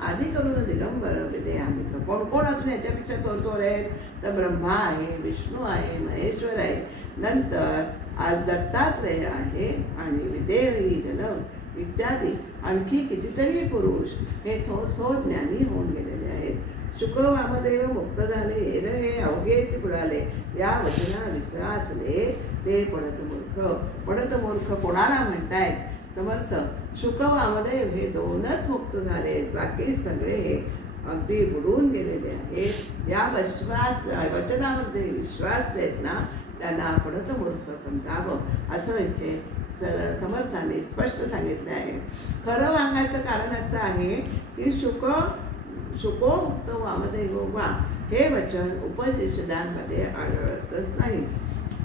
आदी करून दिगंबर विद्यानिक. कोण कोण अजून याच्यापेक्षा थोर आहेत तर ब्रह्मा आहे, विष्णू आहे, महेश्वर आहे, नंतर आज दत्तात्रेय आहे आणि विदेही जनक इत्यादी आणखी कितीतरी पुरुष हे थो ज्ञानी होऊन गेलेले आहेत. शुक वामदेव मुक्त झाले, हेर हे अवघेच बुडाले, या वचना विश्वासले ते पडत मूर्ख कोणाला म्हणतायत? समर्थ शुक वामदेव हे दोनच मुक्त झाले, बाकी सगळे अगदी बुडून गेलेले आहेत. या वचनावर जे विश्वास देत ना त्यांना पडत मूर्ख समजावं, असं इथे समर्थाने स्पष्ट सांगितलं आहे. खरं वांगायचं कारण असं आहे की शुको मुक्त वामदेव वा हे वचन उपनिषदांमध्ये आढळतच नाही.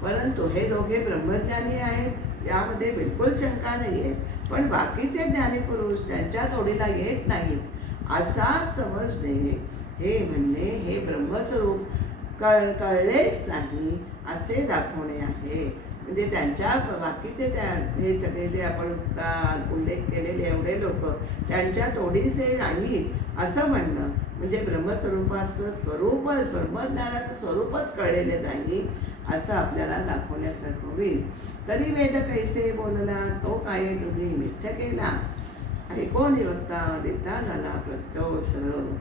परंतु हे दोघे ब्रह्मज्ञानी आहेत, यामध्ये बिलकुल शंका नाही आहे. पण बाकीचे ज्ञानीपुरुष त्यांच्या तोडीला येत नाहीत, असा समजणे हे म्हणणे हे ब्रह्मस्वरूप कळलेच नाही असे दाखवणे आहे. म्हणजे त्यांच्या बाकीचे हे सगळे जे आपण उल्लेख केलेले एवढे लोक त्यांच्या तोडीचे नाही असं म्हणणं म्हणजे ब्रह्मस्वरूपाचं स्वरूपच, ब्रह्मज्ञानाचं स्वरूपच कळलेले नाही असं आपल्याला दाखवण्यासारखं होईल. तरी वेद कैसे बोलला, तो काय तुम्ही मिथ्य केला, ऐकोन वक्ता देता झाला प्रत्योत्तर.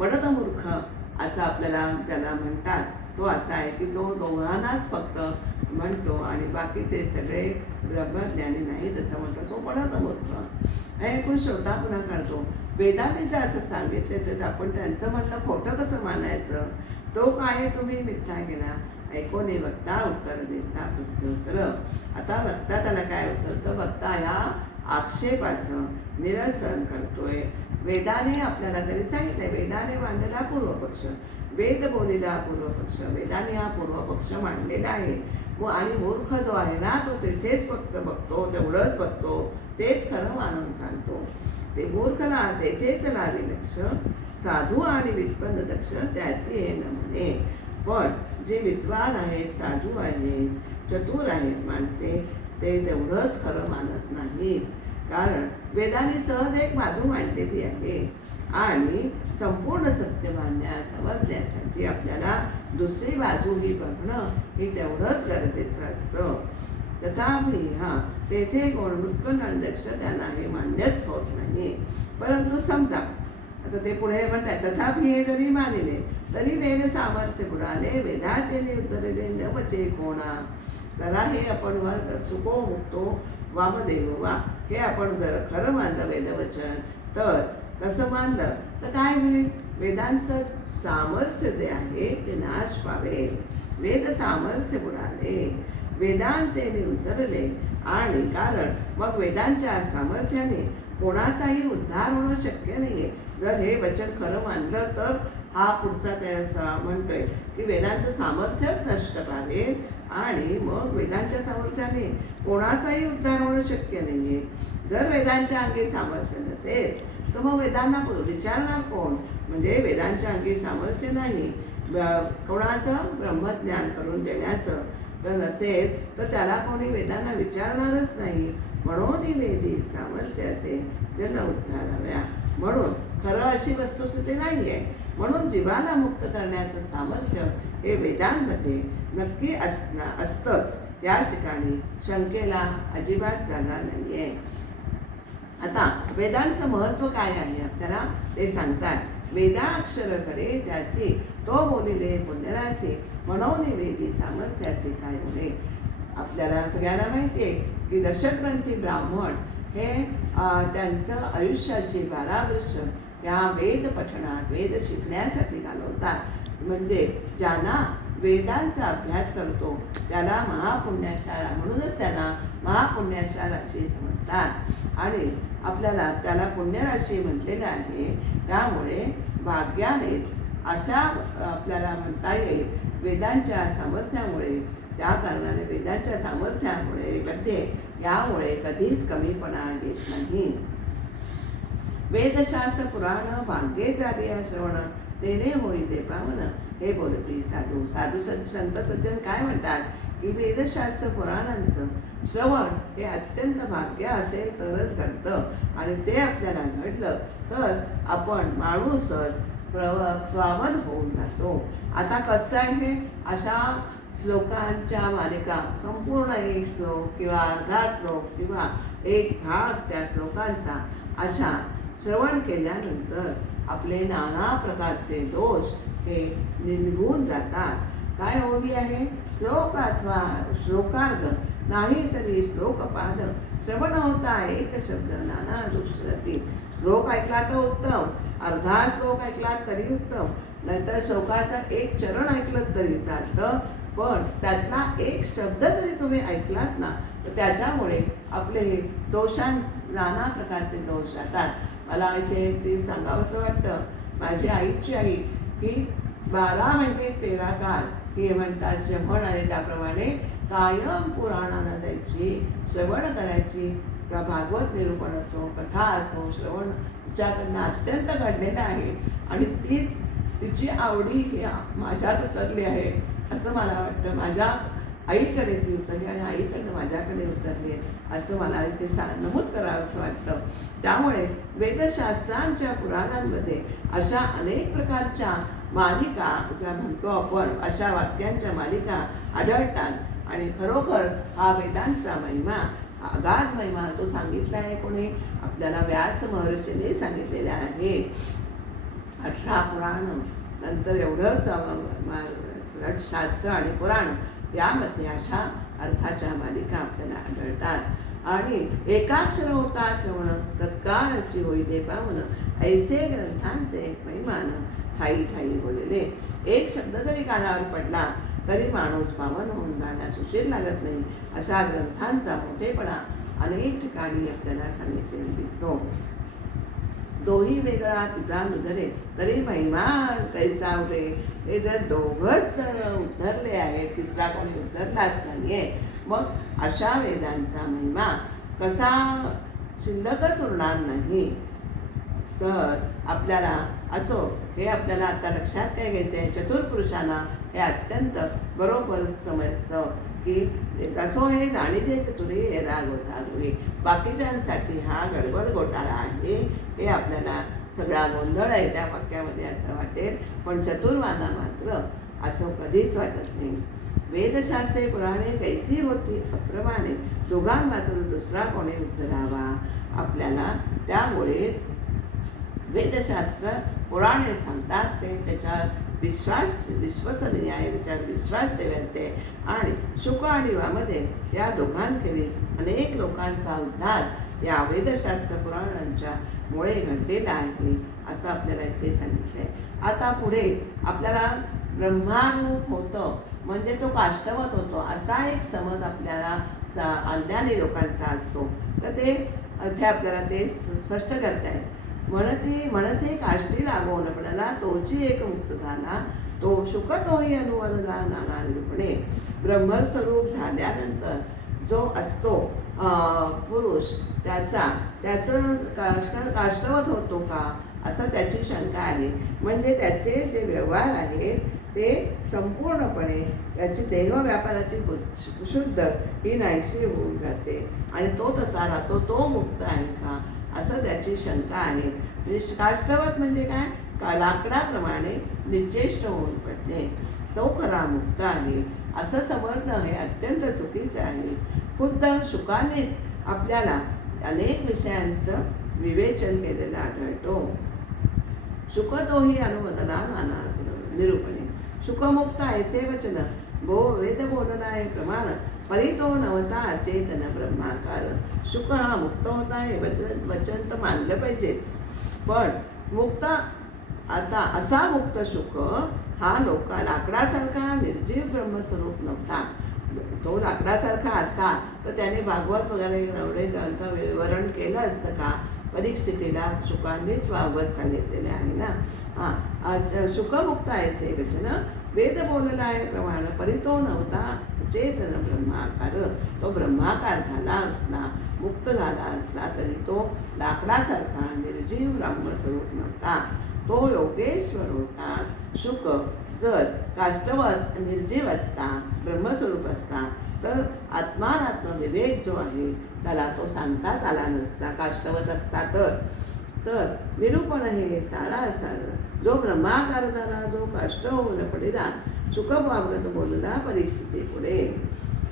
पडत मूर्ख असं आपल्याला त्याला म्हणतात. तो असा आहे की तो दोघांनाच फक्त म्हणतो आणि बाकीचे सगळे ब्रह्मज्ञानी नाहीत असं म्हणतो. तो पडत मूर्ख ऐकून श्रोता पुन्हा काढतो. वेदाने जर असं सांगितले तर आपण त्यांचं म्हणणं खोटं कसं मानायचं? तो काय तुम्ही मिथ्या केला, ऐकून वक्ता उत्तर देता प्रत्युत्तर. आता वक्ता त्याला काय उत्तर? तर वक्ता या आक्षेपाचं निरसन करतोय. वेदाने आपल्याला तरी सांगितलंय, वेदाने मांडलेला पूर्वपक्ष, वेद बोलिला पूर्वपक्ष, वेदाने हा पूर्वपक्ष मांडलेला आहे. आणि मूर्ख जो आहे ना तो तिथेच फक्त बघतो, तेवढंच बघतो, तेच खरं मानून चालतो. ते मूर्खला तेथेच लावी लक्ष, साधू आणि वित्पन्न दक्ष त्याचे हे न म्हणे. पण जे विद्वान आहे, साधू आहे, चतुर आहेत माणसे, ते तेवढंच खरं मानत नाहीत. कारण वेदाने सहज एक बाजू मांडलेली आहे आणि संपूर्ण सत्य समजण्यासाठी आपल्याला दुसरी बाजूही बघणं हे तेवढंच गरजेचं असतं. तथापि तेथे गुणवृत्पन्न आणि दक्ष त्यांना हे मान्यच होत नाही. परंतु समजा आता ते पुढे म्हणतात, तथापि हे जरी मानिले तरी वेद सामर्थ्य बुडाले, वेदाचे उतरले न बचे कोणा. जरा हे आपण सुको मुक्तो वामदेव वा हे आपण जर खरं मानलं वेदवचन, तर कसं मानलं तर काय होईल? वेदांचं सामर्थ्य जे आहे ते नाश पावे, वेद सामर्थ्य बुडाले, वेदांचे उतरले. आणि कारण मग वेदांच्या सामर्थ्याने कोणाचाही उद्धार होणं शक्य नाहीये. जर हे वचन खरं मानलं तर हा पुढचा त्या म्हणतोय की वेदांचं सामर्थ्यच नष्ट पावेल आणि मग वेदांच्या सामर्थ्याने कोणाचाही उद्धार होणं शक्य नाहीये. जर वेदांच्या अंगी सामर्थ्य नसेल तर मग वेदांना विचारणार कोण? म्हणजे वेदांच्या अंगी सामर्थ्य नाही कोणाचं ब्रह्मज्ञान करून देण्याचं जर नसेल तर त्याला कोणी वेदांना विचारणारच नाही. म्हणून ही वेदी सामर्थ्य असेल जन उद्धाराव्या. म्हणून खरं अशी वस्तुस्थिती नाही आहे. म्हणून जीवाला मुक्त करण्याचं सामर्थ्य हे वेदांमध्ये नक्की असतंच. या ठिकाणी शंकेला अजिबात जागा नाही आहे. आता वेदांचं महत्त्व काय आहे आपल्याला ते सांगतात. वेदाक्षरकडे ज्यासी तो बोलिले पुण्यराशी, म्हणून वेदी सामर्थ्याचे काय होणे. आपल्याला सगळ्यांना माहिती आहे की दशग्रंथी ब्राह्मण हे त्यांचं आयुष्याची 12 वर्ष या वेद पठणात, वेद शिकण्यासाठी घालवतात. म्हणजे ज्यांना वेदांचा अभ्यास करतो त्याला महापुण्याशाळा, म्हणूनच त्यांना महापुण्याशा राशी समजतात आणि आपल्याला त्याला पुण्यराशी म्हटलेलं आहे. त्यामुळे भाग्यानेच अशा आपल्याला म्हणता येईल वेदांच्या सामर्थ्यामुळे, त्या कारणाने वेदांच्या सामर्थ्यामुळे यामुळे कधीच कमीपणा येत नाही. वेदशास्त्र पुराण भाग्ये झाली श्रवण, तेने होई ते पावन, हे बोलते साधू. संत सज्जन काय म्हणतात की वेदशास्त्र पुराणांचं श्रवण हे अत्यंत भाग्य असेल तरच घडतं आणि ते आपल्याला घडलं तर आपण माणूसच पावन होऊन जातो. आता कसं आहे, अशा श्लोकांच्या मालिका, संपूर्ण एक श्लोक किंवा अर्धा श्लोक किंवा एक भाग त्या श्लोकांचा अशा श्रवण केल्यानंतर आपले नाना प्रकारचे दोष हे निघून जातात. काय हवी आहे? श्लोक अथवा श्लोकार्ध नाही तरी श्लोकपाद श्रवण होता एक शब्द नाना दुसरती. श्लोक ऐकला तर उत्तम, अर्धा श्लोक ऐकला तरी उत्तम, नाहीतर श्लोकाचा एक चरण ऐकलं तरी चालतं, पण त्यातला एक शब्द जरी तुम्ही ऐकलात ना तर त्याच्यामुळे आपले नाना प्रकारचे दोष जातात. मला इथे ते सांगावंसं वाटतं, माझी आईची आई ही 12 महिने 13 काळ हे म्हणतात श्रवण आहे, त्याप्रमाणे कायम पुराणाला जायची, श्रवण करायची. का भागवत निरूपण असो, कथा असो, श्रवण तिच्याकडनं अत्यंत घडलेलं आहे आणि तिची आवडी ही माझ्यात उतरली आहे असं मला वाटतं. माझ्या आईकडे ती उतरली आणि आईकडनं माझ्याकडे उतरली असं मला इथे नमूद करावं असं वाटतं. त्यामुळे वेदशास्त्रांच्या पुराणांमध्ये अशा अनेक प्रकारच्या मालिका ज्या म्हणतो आपण, अशा वाक्यांच्या मालिका आढळतात आणि खरोखर हा वेदांचा महिमा, अगाध महिमा तो सांगितला आहे कोणी? आपल्याला व्यास महर्षीने सांगितलेला आहे. 18 पुराण नंतर एवढं शास्त्र आणि पुराण यामध्ये अशा अर्थाच्या मालिका आपल्याला आढळतात. आणि एकाक्षर होता श्रवण तत्काळची होई जे पावन, ऐसे ग्रंथांचे महिमान ठाई ठाई बोलले. एक शब्द जरी कानावर पडला तरी माणूस पावन होऊन जाण्यास उशीर लागत नाही. अशा ग्रंथांचा मोठेपणा अनेक ठिकाणी आपल्याला सांगितलेला दिसतो. दोही वेगळा तिचा नुधरे तरी महिमा कैसा उरे. हे जर दोघंच उद्धरले आहेत, तिसरा कोणी उद्धरलाच नाहीये, मग अशा वेदांचा महिमा कसा शिल्लकच उरणार नाही. तर आपल्याला असो हे आपल्याला आता लक्षात काय घ्यायचं आहे, चतुर्पुरुषांना हे अत्यंत बरोबर समजतं की कसो हे जाणीते चतुरे येदा गोठागुरी. बाकीच्यांसाठी हा गडबड घोटाळा आहे हे आपल्याला सगळा गोंधळ आहे त्या वाक्यामध्ये असं वाटेल, पण चतुर्वांना मात्र असं कधीच वाटत नाही. वेदशास्त्रे पुराणे कैसी होती अप्रमाणे, दोघांवाचून दुसरा कोणी उद्धरावा. आपल्याला त्यामुळेच वेदशास्त्र पुराणे सांगतात ते त्याच्यावर विश्वसनीय आहे, त्याच्यावर विश्वास ठेवायचे. आणि शुक आणि वामदेव या दोघांखेरीज अनेक लोकांचा उद्धार या वेदशास्त्र पुराणांच्या मुळे घडलेला आहे असं आपल्याला इथे सांगितलंय. आता पुढे आपल्याला ब्रह्मारूप होतं म्हणजे तो काष्टवत होतो असा एक समज आपल्याला अज्ञानी लोकांचा असतो. तर ते इथे आपल्याला ते स्पष्ट करतायत. म्हणसे काष्टी लागोन पडला तोची एक मुक्त झाला, तो शुक तोही अनुवनला नाना निरूपणे. ब्रह्मस्वरूप झाल्यानंतर जो असतो पुरुष त्याचं काष्टवत होतो का असं त्याची शंका आहे. म्हणजे त्याचे जे व्यवहार आहेत ते संपूर्णपणे त्याची देह व्यापाराची शुद्ध ही नाहीशी होऊन जाते आणि तो तसा राहतो, तो मुक्त आहे का असं त्याची शंका आहे. म्हणजे काष्टवत म्हणजे काय? लाकडाप्रमाणे निश्चेष्ट होऊन पडणे, तो खरा मुक्त आहे असं समजणं हे अत्यंत चुकीचं आहे. खुद्द शुकानेच आपल्याला अनेक विषयांचं विवेचन केलेलं आढळतो. शुक तोही अनुवदना नाना निरूपणे, शुकमुक्त ऐसे वचन वेद बोलनाय प्रमाण, परितो नवता चेतन ब्रह्माकार. शुक हा मुक्त होता हे वचन तर मानलं पाहिजेच, पण मुक्त आता असा मुक्त शुक हा लाकडासारखा निर्जीव ब्रह्मस्वरूप नव्हता. तो लाकडासारखा असता तर त्याने भागवत वगैरे एवढे ग्रंथ विवरण केलं असतं का? परीक्षितीला शुकांनीच भागवत सांगितलेले आहे ना. शुकमुक्त ऐसे वचन वेद बोलला आहे प्रमाण, परितो नव्हता चेतन ब्रह्माकार. तो ब्रह्माकार झाला असला, मुक्त झाला असला तरी तो लाकडासारखा निर्जीव ब्रह्मस्वरूप नव्हता, तो योगेश्वर होता. शुक जर काष्टवत निर्जीव असता, ब्रह्मस्वरूप असता तर आत्मानात्म विवेक जो आहे त्याला तो सांगताच आला नसता. काष्टवत असता तर तर निरूपण हे सारा जो ब्रह्माकार झाला, जो कष्ट होऊन पडिला, सुख भागवत बोलला परीक्षिते पुढे.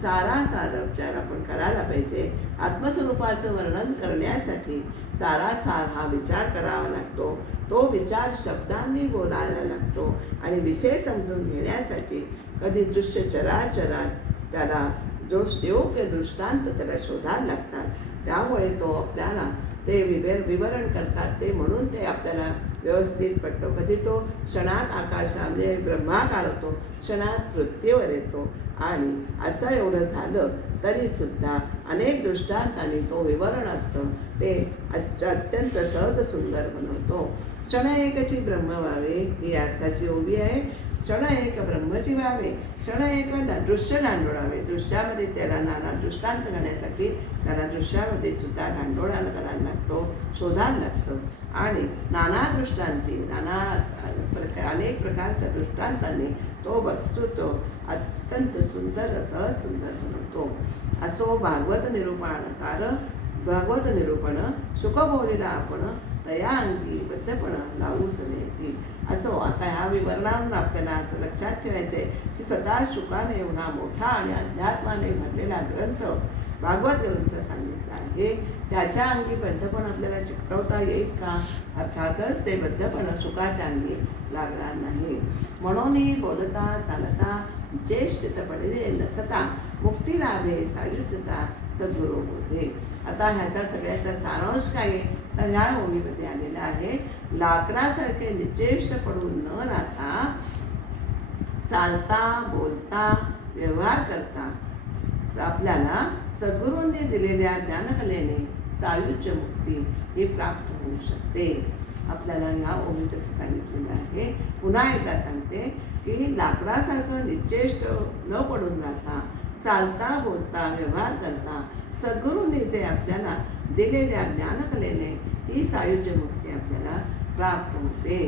सारा उपचार आपण करायला पाहिजे. आत्मस्वरूपाचं वर्णन करण्यासाठी सारा हा विचार करावा लागतो. तो विचार शब्दांनी बोलायला लागतो आणि विषय समजून घेण्यासाठी कधी दृश्य चराचरात त्याला जो योग्य दृष्टांत त्याला शोधायला लागतात. त्यामुळे तो आपल्याला ते विवरण करतात ते म्हणून ते आपल्याला व्यवस्थित पडतो. कधी तो क्षणात आकाशामध्ये ब्रह्माकार होतो, क्षणात पृथ्वीवर येतो. आणि असं एवढं झालं तरीसुद्धा अनेक दृष्टांतांनी तो विवरण असतं ते अत्यंत सहज सुंदर बनवतो. क्षण एकची ब्रह्म व्हावे ही अर्थाची ओवी आहे. क्षण एक ब्रह्मची व्हावे, क्षण एक दृश्य दांडोळावे. दृश्यामध्ये त्याला नाना दृष्टांत करण्यासाठी त्याला दृश्यामध्ये सुद्धा दांडोळा करायला लागतो, शोधायला लागतं. आणि नाना दृष्टांती अनेक प्रकारच्या दृष्टांतांनी तो वक्तृत्व अत्यंत सुंदर सहज सुंदर बनवतो. असो भागवत निरूपण सुख बोलिला आपण तया अंगी बद्धपण लावूच नये. असो आता ह्या विवरणांना आपल्याला असं लक्षात ठेवायचं आहे की स्वतः शुकाने एवढा मोठा आणि अध्यात्माने भरलेला ग्रंथ भागवत ग्रंथ सांगितला आहे. त्याच्या अंगी बद्धपण आपल्याला चिकटवता येईल का? अर्थातच ते बद्धपण सुखाच्या अंगी लागणार नाही. म्हणून बोलता चालता ज्येष्ठित पडले नसता मुक्ती लाभे सायुज्यता सद्गुरू बोधे. आता ह्याच्या सगळ्याचा सारांश काय आहे तर ह्या ओवीमध्ये आलेला आहे. लाकडासारखे निश्चेष्ट पडून न राहता चालता बोलता व्यवहार करता आपल्याला सद्गुरूंनी दिलेल्या ज्ञानकलेने सायुज्य मुक्ती ही प्राप्त होऊ शकते. आपल्याला ह्या ओवीत असं सांगितलेलं आहे. पुन्हा एकदा सांगते की लाकडासारखं निश्चेष्ट न पडून राहता चालता बोलता व्यवहार करता सद्गुरूंनी जे आपल्याला दिलेल्या ज्ञानकलेने ही सायुज्य मुक्ती आपल्याला प्राप्त होते.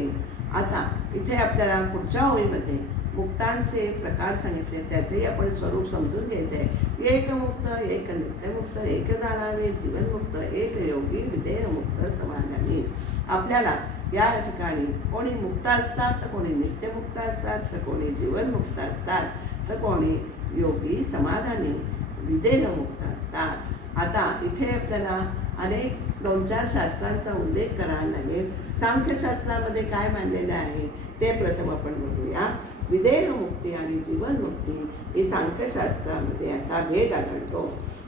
आता इथे आपल्याला पुढच्या ओळीमध्ये मुक्तांचे प्रकार सांगितले, त्याचेही आपण स्वरूप समजून घ्यायचे आहे. एक मुक्त, एक नित्यमुक्त, एक जाणावे जीवनमुक्त, एक योगी विधेयमुक्त समाधानी. आपल्याला या ठिकाणी कोणी मुक्त असतात तर कोणी नित्यमुक्त असतात तर कोणी जीवनमुक्त असतात तर कोणी योगी समाधानी विधेयमुक्त असतात. आता इथे आपल्याला अनेक 2-4 शास्त्रांचा उल्लेख करावा लागेल. सांख्यशास्त्रामध्ये काय मानलेलं आहे ते प्रथम आपण बघूया. विधेयमुक्ती आणि जीवनमुक्ती ही सांख्यशास्त्रामध्ये असा भेद आढळतो.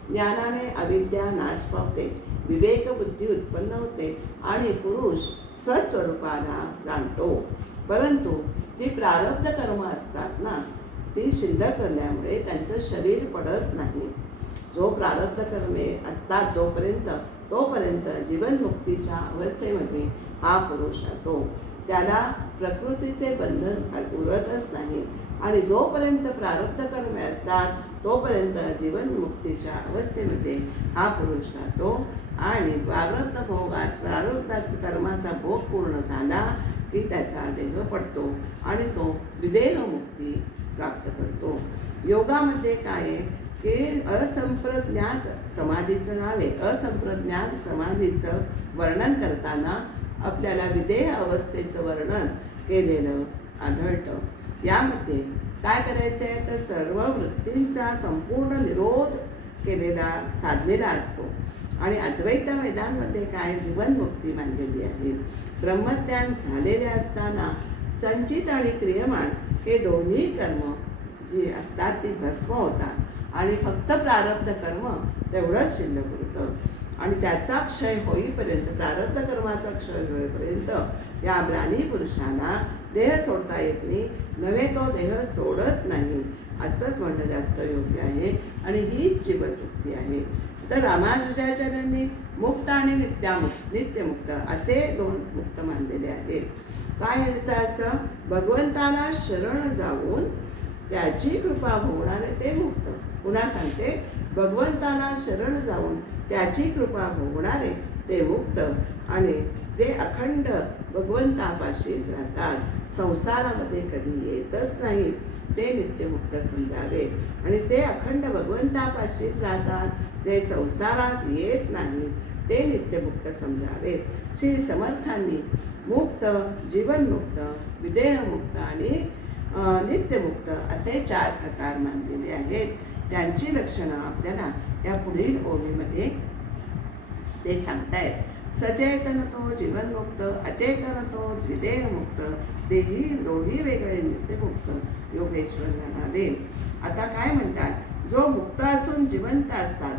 ज्ञानाने अविद्या नाश पावते, विवेक बुद्धी उत्पन्न होते आणि पुरुष स्वस्वरूपाला जाणतो. परंतु जी प्रारब्ध कर्म असतात ना ती शिल्लक करण्यामुळे त्यांचं शरीर पडत नाही. जो प्रारब्ध कर्मे असतात तोपर्यंत जीवनमुक्तीच्या अवस्थेमध्ये हा पुरुष राहतो. त्याला प्रकृतीचे बंधन उरतच नाही. आणि जोपर्यंत प्रारब्ध कर्मे असतात तोपर्यंत जीवनमुक्तीच्या अवस्थेमध्ये हा पुरुष राहतो. आणि प्रारब्धाचा कर्माचा भोग पूर्ण झाला की त्याचा देह पडतो आणि तो विदेहमुक्ती प्राप्त करतो. योगामध्ये काय आहे की असंप्रज्ञात समाधीचं नाव आहे. असंप्रज्ञात समाधीचं वर्णन करताना आपल्याला विदेह अवस्थेचं वर्णन केलेलं आढळतं. यामध्ये काय करायचं आहे तर सर्व वृत्तींचा संपूर्ण निरोध साधलेला असतो. आणि अद्वैत वेदांमध्ये काय जीवनमुक्ती मानलेली आहे. ब्रह्मज्ञान झालेले असताना संचित आणि क्रियमाण हे दोन्ही कर्म जी असतात ती भस्म होतात आणि फक्त प्रारब्ध कर्म तेवढंच शिल्लक उरतं. आणि त्याचा क्षय होईपर्यंत प्रारब्ध कर्माचा क्षय होईपर्यंत या ब्राह्मी पुरुषाला देह सोडता येत नाही, नव्हे तो देह सोडत नाही असंच म्हणणं जास्त योग्य आहे. आणि हीच जीवनमुक्ती आहे. तर रामानुजाचार्यांनी मुक्त आणि नित्यमुक्त असे 2 मुक्त मानलेले आहेत. काय याचा अर्थ? भगवंताला शरण जाऊन त्याची कृपा भोगणारे ते मुक्त. पुन्हा सांगते, भगवंताला शरण जाऊन त्याची कृपा भोगणारे ते मुक्त. आणि जे अखंड भगवंतापाशीच राहतात, संसारामध्ये कधी येतच नाही, ते नित्यमुक्त समजावे. आणि जे अखंड भगवंतापाशीच राहतात, ते संसारात येत नाही, ते नित्यमुक्त समजावे. श्री समर्थांनी मुक्त, जीवनमुक्त, विदेहमुक्त आणि नित्यमुक्त असे 4 प्रकार मानलेले आहेत. त्यांची लक्षणं आपल्याला या पुढील ओळीमध्ये ते सांगतायत. सचेतनतो जीवनमुक्त, अचेतनतो द्विदेहमुक्त, देही दोही वेगळे नित्यमुक्त, योगेश्वर म्हणाले. आता काय म्हणतात, जो मुक्त असून जिवंत असतात,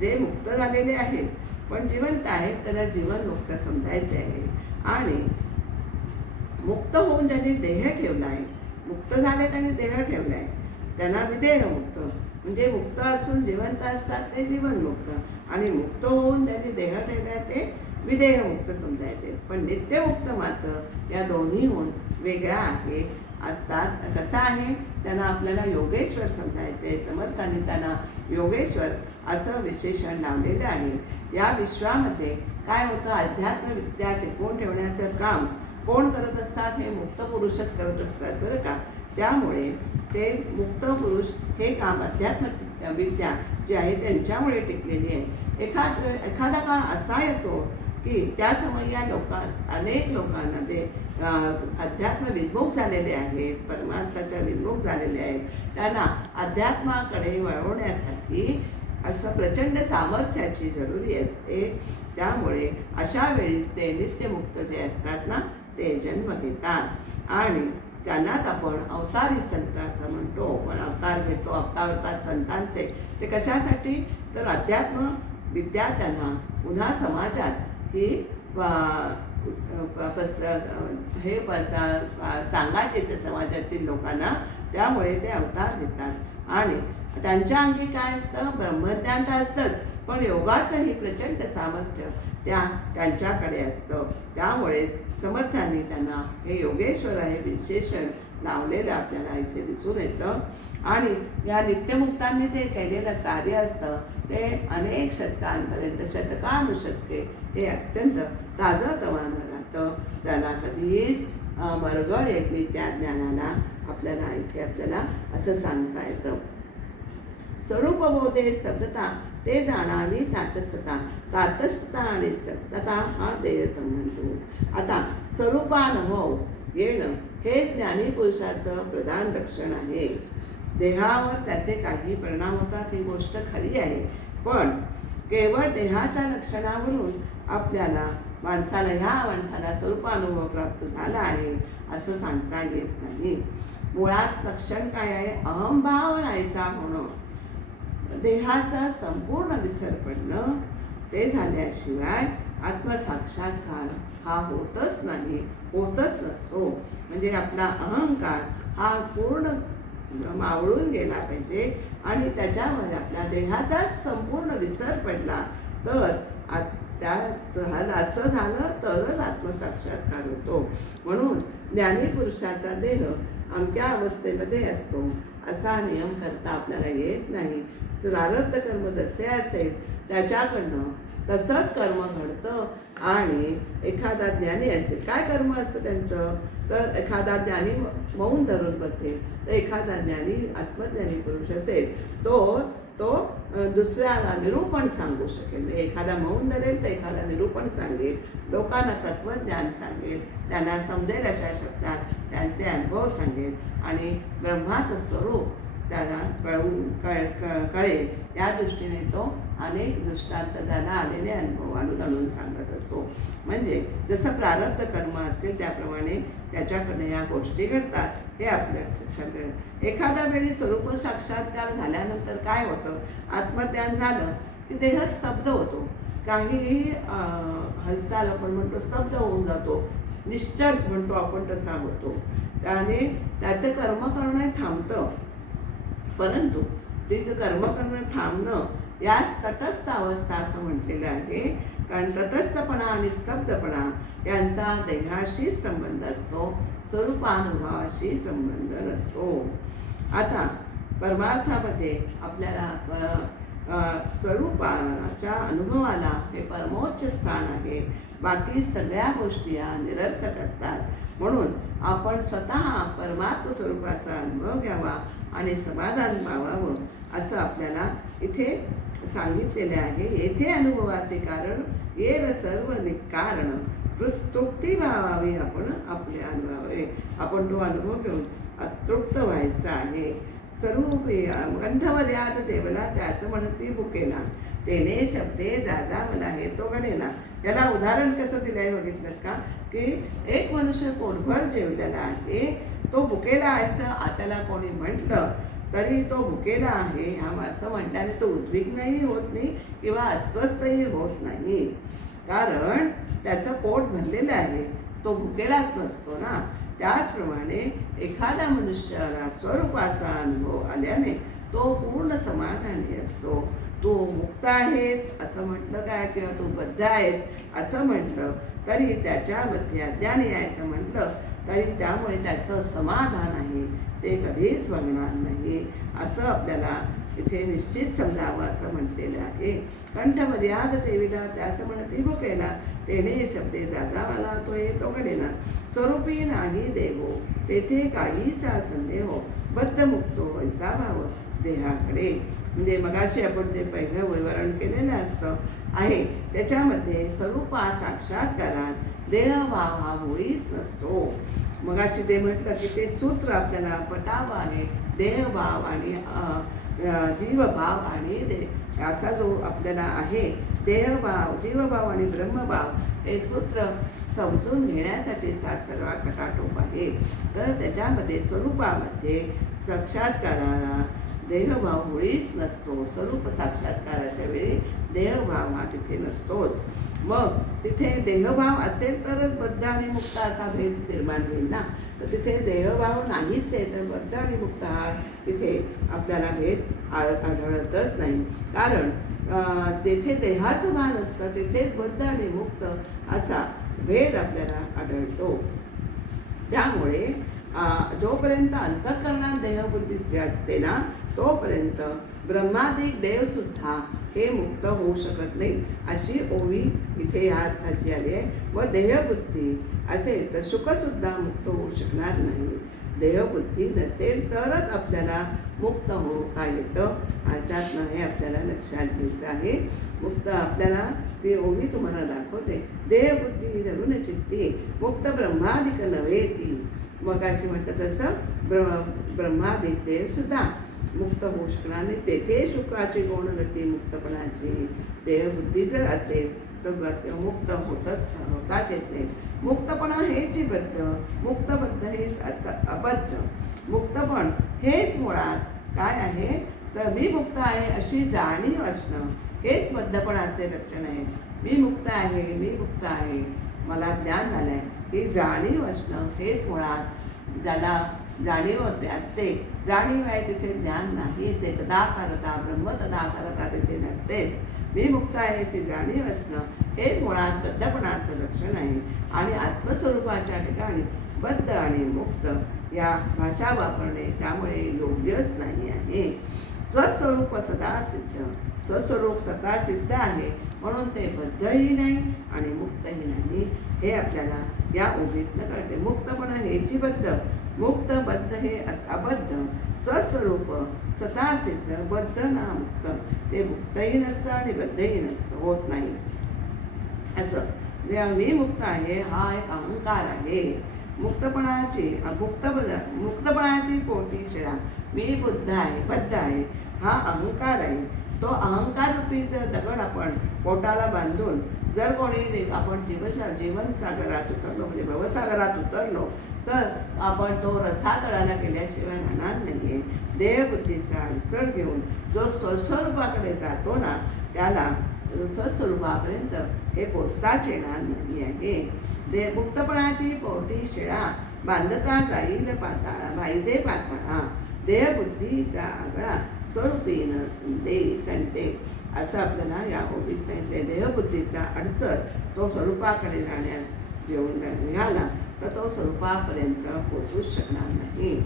जे मुक्त झालेले आहेत पण जिवंत आहेत त्याला जीवनमुक्त समजायचे आहे. आणि मुक्त होऊन ज्यांनी देह ठेवला आहे, मुक्त झालेत आणि देह ठेवला आहे, त्यांना विदेहमुक्त, म्हणजे मुक्त असून जिवंत असतात ते जीवनमुक्त, आणि मुक्त होऊन ज्यांनी देह ठेवला ते विदेहमुक्त समजायचे. पण नित्यमुक्त मात्र या दोन्हीहून वेगळा आहे असतात. कसा आहे, त्यांना आपल्याला योगेश्वर समजायचे. समर्थांनी त्यांना योगेश्वर असं विशेषण लावलेलं आहे. या विश्वामध्ये काय होतं, अध्यात्म विद्या टिकवून ठेवण्याचं काम कोण करत असतात, हे मुक्त पुरुषच करत असतात बरं का. त्यामुळे ते मुक्त पुरुष हे काम अध्यात्म विद्या जी आहे त्यांच्यामुळे टिकलेली आहे. एखादा काळ असा येतो की त्या समय या अनेक लोकांना जे अध्यात्म विमुख झालेले आहेत, परमार्थाच्या विमुख झालेले आहेत, त्यांना अध्यात्माकडे वळवण्यासाठी असं प्रचंड सामर्थ्याची जरुरी असते. त्यामुळे अशा वेळीच ते नित्यमुक्त जे असतात ना, ते जन्म घेतात आणि त्यांनाच आपण अवतारी संत असं म्हणतो. पण अवतार घेतो, अवतार संतांचे. ते कशासाठी, तर अध्यात्म विद्या त्यांना पुन्हा समाजात ही सांगायचेच समाजातील लोकांना. त्यामुळे ते अवतार घेतात आणि त्यांच्या अंगी काय असतं, ब्रह्मज्ञान तर असतंच, पण योगाचंही प्रचंड सामर्थ्य त्यांच्याकडे असतं. त्यामुळेच समर्थांनी त्यांना हे योगेश्वर हे विशेषण लावलेलं आपल्याला इथे दिसून येतं. आणि या नित्यमुक्तांनी जे केलेलं कार्य असतं ते अनेक शतकांपर्यंत, शतकानुशतके हे अत्यंत ताजंतवानं राहतं. त्याला कधीच मरगळ येत नाही. त्या ज्ञानाला आपल्याला इथे आपल्याला असं सांगता येतं. स्वरूपबोधे स्तब्धता, ते जाणावी ताटस्थता, ताटस्थता आणि स्तब्धता हा देह संबंध. आता स्वरूपानुभव येणं हे ज्ञानी पुरुषाचं प्रधान लक्षण आहे. देहावर त्याचे काही परिणाम होतात ही गोष्ट खरी आहे, पण केवळ देहाच्या लक्षणावरून आपल्याला ह्या माणसाला स्वरूपानुभव प्राप्त झाला आहे असं सांगता येत नाही. मुळात लक्षण काय आहे, अहंभाव नाहीसा होणं, देहाचा संपूर्ण विसर पडणं. ते झाल्याशिवाय आत्मसाक्षात्कार हा होतच नाही, होतच नसतो. म्हणजे आपला अहंकार हा पूर्ण मावळून गेला पाहिजे आणि त्याच्यामध्ये आपल्या देहाचाच संपूर्ण विसर पडला तर असं झालं तरच आत्मसाक्षात्कार होतो. म्हणून ज्ञानी पुरुषाचा देह अमक्या अवस्थेमध्ये असतो असा नियम करता आपल्याला येत नाही. प्रारब्ध कर्म जसे असेल त्याच्याकडनं तसंच कर्म घडतं. आणि एखादा ज्ञानी असेल, काय कर्म असतं त्यांचं, तर एखादा ज्ञानी मौन धरून बसेल, तर एखादा ज्ञानी आत्मज्ञानी पुरुष असेल तो दुसऱ्याला निरूपण सांगू शकेल. एखादा मौन धरेल तर एखादा निरूपण सांगेल, लोकांना तत्वज्ञान सांगेल, त्यांना समजेल अशा शब्दात त्यांचे अनुभव सांगेल आणि ब्रह्माचं स्वरूप त्याला कळेल. या दृष्टीने तो अनेक दृष्टांत त्याला आलेले अनुभव आणून सांगत असतो. म्हणजे जसं प्रारब्ध कर्म असेल त्याप्रमाणे त्याच्याकडे या गोष्टी घडतात हे आपल्या लक्षात येईल. एखाद्या वेळी स्वरूप साक्षात्कार झाल्यानंतर काय होतं, आत्मज्ञान झालं की देह स्तब्ध होतो, काहीही हालचाल आपण म्हणतो स्तब्ध होऊन जातो, निश्चल म्हणतो आपण तसा होतो. त्याने त्याचं कर्म करणं थांबतं. परंतु तिचं कर्म करणं थांबणं याच तटस्थ अवस्था असं म्हटलेलं आहे. कारण तटस्थपणा आणि स्तब्धपणा यांचा देहाशी संबंध असतो, स्वरूपानुभवाशी संबंध नसतो. आता परमार्थामध्ये आपल्याला स्वरूपाच्या अनुभवाला हे परमोच्च स्थान आहे. बाकी सगळ्या गोष्टी या निरर्थक असतात. म्हणून आपण स्वतः परमात्म स्वरूपाचा अनुभव घ्यावा आणि समाधान पावावं असं आपल्याला इथे सांगितलेले आहे. येथे अनुभवाचे कारण येर सर्व निकारण तृप्ती व्हावी, आपण आपले अनुभवावे, आपण तो अनुभव घेऊन अतृप्त व्हायचा आहे. स्वरूपी कंठमर्याद जेवला त्यास म्हणती भुकेला, तेने शब्दे जाजा मला हे तो घडेना. याला उदाहरण कसं दिलं आहे बघितलं का, की एक मनुष्य पोटभर जेवलेला आहे, तो भुकेला आहे असं त्याला कोणी म्हटलं तरी तो भुकेला आहे असं म्हटल्याने तो उद्विग्नही होत नाही किंवा अस्वस्थही होत नाही, कारण त्याचं पोट भरलेलं आहे, तो भुकेलाच नसतो ना. त्याचप्रमाणे एखाद्या मनुष्याला स्वरूपाचा अनुभव आल्याने तो पूर्ण समाधानी असतो. तू मुक्त आहेस असं म्हटलं काय, किंवा तू बद्ध आहेस असं म्हटलं तरी, त्याच्यामध्ये अज्ञानी आहे असं म्हटलं तरी त्यामुळे त्याचं समाधान आहे ते कधीच बघणार नाही, असं आपल्याला इथे निश्चित समजावं असं म्हटलेलं आहे. कंठमर्याद जेविला त्यास म्हणती भुकेला, तेने शब्दे जाजावाला तो येतो घडेना. स्वरूपी नाही देवो तेथे काहीसा संदेहो, बद्धमुक्तो वैसा भाव देहाकडे. म्हणजे मगाशी आपण जे पहिलं विवरण केलेलं असतं आहे त्याच्यामध्ये स्वरूपा साक्षात्कारात देहभाव हा मुळीच नसतो. मगाशी ते म्हटलं की ते सूत्र आपल्याला पटावं आहे. देहभाव आणि जीवभाव आणि असा जो आपल्याला आहे देहभाव, जीवभाव आणि ब्रह्मभाव हे सूत्र समजून घेण्यासाठी सर्व खटाटोप आहे. तर त्याच्यामध्ये स्वरूपामध्ये साक्षात्काराला देहभाव मुळीच नसतो. स्वरूप साक्षात्काराच्या वेळी देहभाव हा तिथे नसतोच. मग तिथे देहभाव असेल तरच बद्ध आणि मुक्त असा भेद निर्माण होईल ना. तर तिथे देहभाव नाहीच आहे, तर बद्ध आणि मुक्त हा तिथे आपल्याला भेद आढळतच नाही. कारण तेथे देहाचं भान असतं, तिथेच बद्ध आणि मुक्त असा भेद आपल्याला आढळतो. त्यामुळे जोपर्यंत अंतःकरणात देहबुद्धीचे असते ना तोपर्यंत ब्रह्मादिक देवसुद्धा हे मुक्त होऊ शकत नाही, अशी ओवी इथे या अर्थाची आली आहे. व देहबुद्धी असेल तर सुखसुद्धा मुक्त होऊ शकणार नाही. देहबुद्धी नसेल तरच आपल्याला मुक्त होता येतं. ह्याच्यातनं हे आपल्याला लक्षात घ्यायचं आहे. मुक्त आपल्याला ती ओवी तुम्हाला दाखवते. देहबुद्धी धरून चित्ती मुक्त ब्रह्मादिक नव्हे ती. मग अशी म्हणतात तसं ब्रह्मादिक देहसुद्धा मुक्त होऊ शकणार नाही. तेथे सुखाची गुणगती मुक्तपणाची देहबुद्धी जर असेल तर मुक्त होताच येत नाही. मुक्तपणा हेच बद्ध, मुक्तबद्ध हेच अबद्ध. मुक्तपण हेच मुळात काय आहे तर मी मुक्त आहे अशी जाणीव असणं हेच बद्धपणाचे लक्षण आहे. मी मुक्त आहे, मी मुक्त आहे, मला ज्ञान झालं आहे, ही जाणीव असणं हेच मुळात ज्याला जाणीव होते असते. जाणीव आहे तिथे ज्ञान नाहीच आहे. तदाकारता ब्रह्म तदाकारता तिथे नसतेच. मी मुक्त आहे अशी जाणीव असणं हेच मुळात बद्धपणाचं लक्षण आहे. आणि आत्मस्वरूपाच्या ठिकाणी बद्ध आणि मुक्त या भाषा वापरणे त्यामुळे योग्यच नाही आहे. स्वस्वरूप सदा सिद्ध, स्वस्वरूप स्वतः सिद्ध आहे म्हणून ते बद्धही नाही आणि मुक्तही नाही, हे आपल्याला या ओवीतनं कळते. मुक्तपणा हेची बद्ध, मुक्त बद्ध हे अबद्ध. स्वस्वरूप स्वतः सिद्ध, बद्ध ना मुक्त, ते मुक्तही नसतं आणि बद्धही नसतं, होत नाही असं. मी मुक्त आहे हा एक अहंकार आहे. मुक्तपणाची पोटी शिळा, मी बुद्ध आहे, बद्ध आहे हा अहंकार आहे. तो अहंकार रूपी जर दगड आपण पोटाला बांधून जर कोणी आपण जीवनसागरात उतरलो म्हणजे भवसागरात उतरलो तर आपण तो रसातळाला केल्याशिवाय राहणार नाही आहे. देहबुद्धीचा अडसर घेऊन जो स्वस्वरूपाकडे जातो ना त्याला स्वस्वरूपापर्यंत हे पोचताच येणार नाही आहे. मुक्तपणाची पोटी शिळा, बांधता जाईल पाताळा, भाईजे पाताळा. देहबुद्धीचा आगळा स्वरूपीन संते, असं आपल्याला या ओवीत सांगितले. देहबुद्धीचा अडसर तो स्वरूपाकडे जाण्यास घेऊन निघाला तर तो स्वरूपापर्यंत पोचूच शकणार नाही.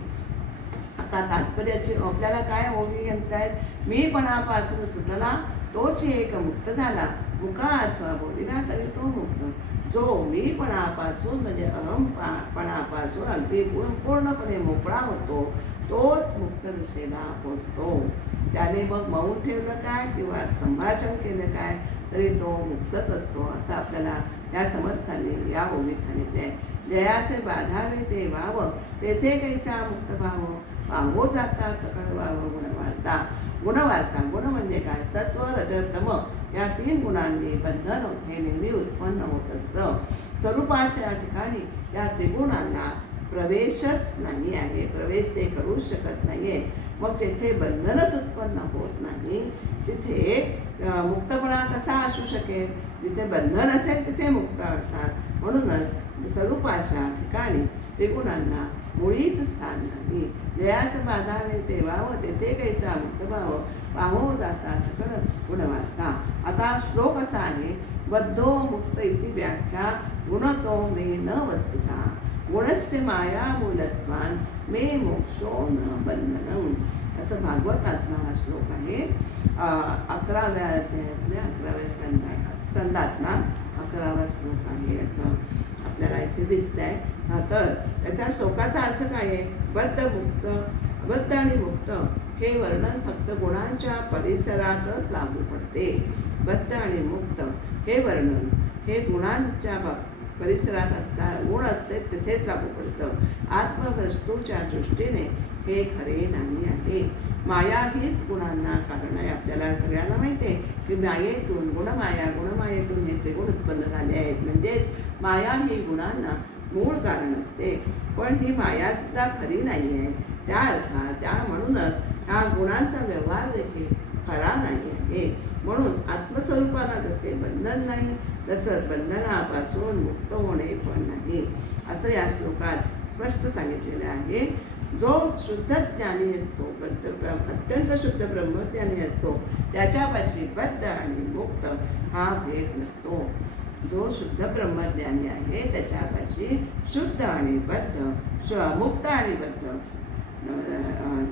आता तात्पर्याची आपल्याला काय ओवी म्हणतायत, मीपणापासून सुटला तोच एक मुक्त झाला, मुका अथवा बोलिला तरी तो मुक्त. जो मीपणापासून म्हणजे अहमपणापासून अगदी पूर्णपणे मोकळा होतो तोच मुक्त दिशेला पोचतो. त्याने मग मौन ठेवलं काय किंवा संभाषण केलं काय तरी तो मुक्तच असतो असं आपल्याला या समर्थांनी या ओवीत सांगितले आहे. जयासे बाधावे ते व्हावं तेथे कैसा मुक्त भाव, पाहो जाता सकळ व्हावं गुणवार्ता. गुणवार्ता गुण म्हणजे काय? सत्व रज तम या 3 गुणांनी बंधन हे नेहमी उत्पन्न होत असतं. स्वरूपाच्या ठिकाणी या त्रिगुणांना प्रवेशच नाही आहे, प्रवेश ते करूच शकत नाहीये. मग जिथे बंधनच उत्पन्न होत नाही तिथे मुक्तपणा कसा असू शकेल? जिथे बंधन असेल तिथे मुक्त असतात. म्हणूनच स्वरूपाच्या ठिकाणी त्रिगुणांना मुळीच स्थान नाही. जयास बाधावे ते व्हावं तेथे कैसा मुक्त भाव, पाहो जाता सकळ गुणवार्ता. आता श्लोक असा आहे, बद्धो मुक्त इति व्याख्या गुणतो मे न वस्तुता, गुणस्य माया मूलत्वान मे मोक्षो न बंधनम. असं भागवतातला हा श्लोक आहे. 11व्या अध्यायातल्या 11व्या स्कंदातला 11वा श्लोक आहे असं आपल्याला इथे दिसतंय. तर त्याच्या श्लोकाचा अर्थ काय आहे? बद्ध आणि मुक्त हे वर्णन फक्त गुणांच्या परिसरातच लागू पडते. बद्ध आणि मुक्त हे वर्णन हे गुणांच्या परिसरात असतात, गुण असते तिथेच लागू पडतं. आत्मवस्तूच्या दृष्टीने हे खरे नाही आहे. माया हीच गुणांना कारण आहे. आपल्याला सगळ्यांना माहिती आहे की मायेतून गुणमायेतून हे त्रिगुण उत्पन्न झाले आहेत. म्हणजेच माया ही गुणांना मूळ कारण असते. पण ही मायासुद्धा खरी नाही आहे. त्या अर्थात म्हणूनच ह्या गुणांचा व्यवहार देखील खरा नाही आहे. म्हणून आत्मस्वरूपाला जसे बंधन नाही तसंच बंधनापासून मुक्त होणे पण नाही असं या श्लोकात स्पष्ट सांगितलेलं आहे. जो शुद्ध ज्ञानी असतो, अत्यंत शुद्ध ब्रह्मज्ञानी असतो, त्याच्यापाशी बद्ध आणि मुक्त हा भेद नसतो. जो शुद्ध ब्रह्मज्ञानी आहे त्याच्यापाशी शुद्ध आणि बद्ध, मुक्त आणि बद्ध,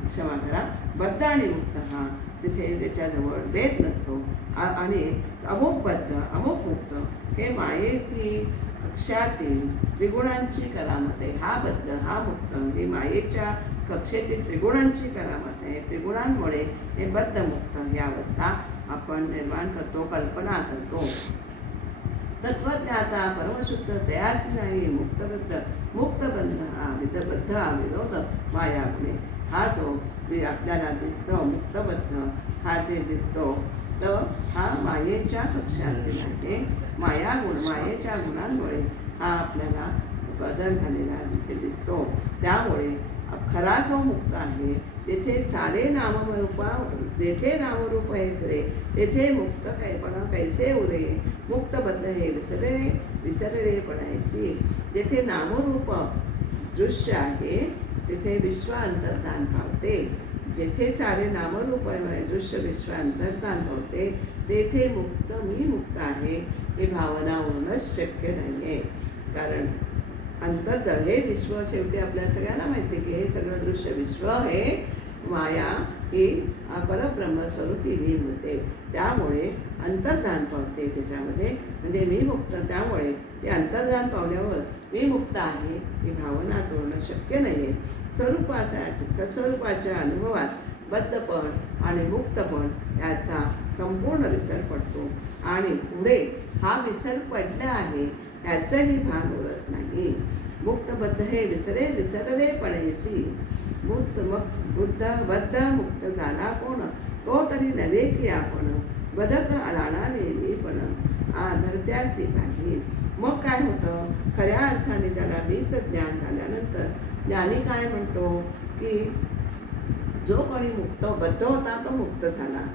क्षमा करा, बद्ध आणि मुक्त हा तिथे त्याच्याजवळ भेद नसतो. आणि अमुक बद्ध अमुक मुक्त हे मायेची कक्षातील त्रिगुणांची करामत आहे. हा बद्ध हा मुक्त ही मायेच्या कक्षेतील त्रिगुणांची करामत आहे. त्रिगुणांमुळे हे बद्ध मुक्त ही अवस्था आपण निर्माण करतो, कल्पना करतो. तत्वज्ञाता परमशुद्ध तयासी नाही मुक्तबंध हा बद्ध हा विरोध माया गुणे. हा जो आपल्याला दिसतो मुक्तबद्ध हा जे दिसतो तर हा मायेच्या कक्षातील आहे. मायेच्या गुणांमुळे हा आपल्याला बदल झालेला तिथे दिसतो. त्यामुळे खरा जो मुक्त आहे तेथे सारे जेथे नामरूप हेसरे तेथे मुक्त कायपणा कैसे उरे, मुक्तबद्ध हे विसरले पणायसी. जेथे नामरूप दृश्य आहे तिथे विश्व अंतर्धान पावते. जेथे सारे नामरूप दृश्य विश्व अंतर्धान पावते तेथे मी मुक्त आहे ही भावना होणंच शक्य नाही आहे. कारण हे विश्व शेवटी आपल्या सगळ्यांना माहिती आहे की हे सगळं दृश्य विश्व हे माया ही परब्रह्मस्वरूपी लीन होते. त्यामुळे अंतर्धान पावते त्याच्यामध्ये, म्हणजे मी मुक्त. त्यामुळे ते अंतर्धान पावल्यावर मी मुक्त आहे ही भावना जोडणं शक्य नाही आहे. स्वरूपाच्या अनुभवात बद्धपण आणि मुक्तपण याचा संपूर्ण विसर पडतो आणि पुढे हा विसर पडला आहे ह्याचंही भान उरत नाही. मुक्तबद्ध हे विसरले पणेसी. बद्ध मुक्त झाला कोण, तो तरी नव्हे की आपण, बदक जाणारे मी पण धरत्यासी काही. मग काय होतं? खऱ्या अर्थाने त्याला मीच ज्ञान झाल्यानंतर ज्ञानी काय म्हणतो की जो कोणी बद्ध होता तो मुक्त झाला.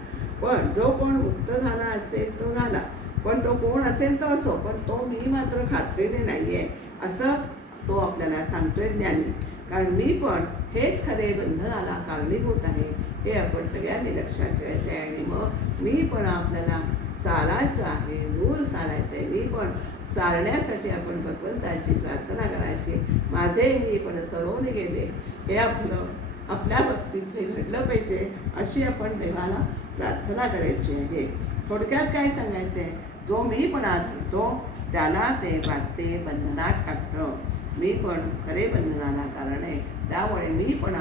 पण जो कोण मुक्त झाला असेल तो झाला, पण तो कोण असेल तो असो, पण तो मी मात्र खात्रीने नाही आहे असं तो आपल्याला सांगतोय ज्ञानी. कारण मी पण हेच खरे बंधनाला कारणीभूत आहे हे आपण सगळ्यांनी लक्षात ठेवायचं आहे. आणि मग मी पण आपल्याला सारायचं आहे, दूर सारायचं आहे. मी पण सारण्यासाठी आपण भगवंताची प्रार्थना करायची. माझे मी पण सरोने गेले हे आपल्या बाबतीत हे घडलं पाहिजे अशी आपण देवाला प्रार्थना करायची आहे. थोडक्यात काय सांगायचं आहे? जो मी पण धरतो त्याला ते वाटते बंधनात टाकतं. मी पण खरे बंधनाला कारण आहे. त्यामुळे मी पण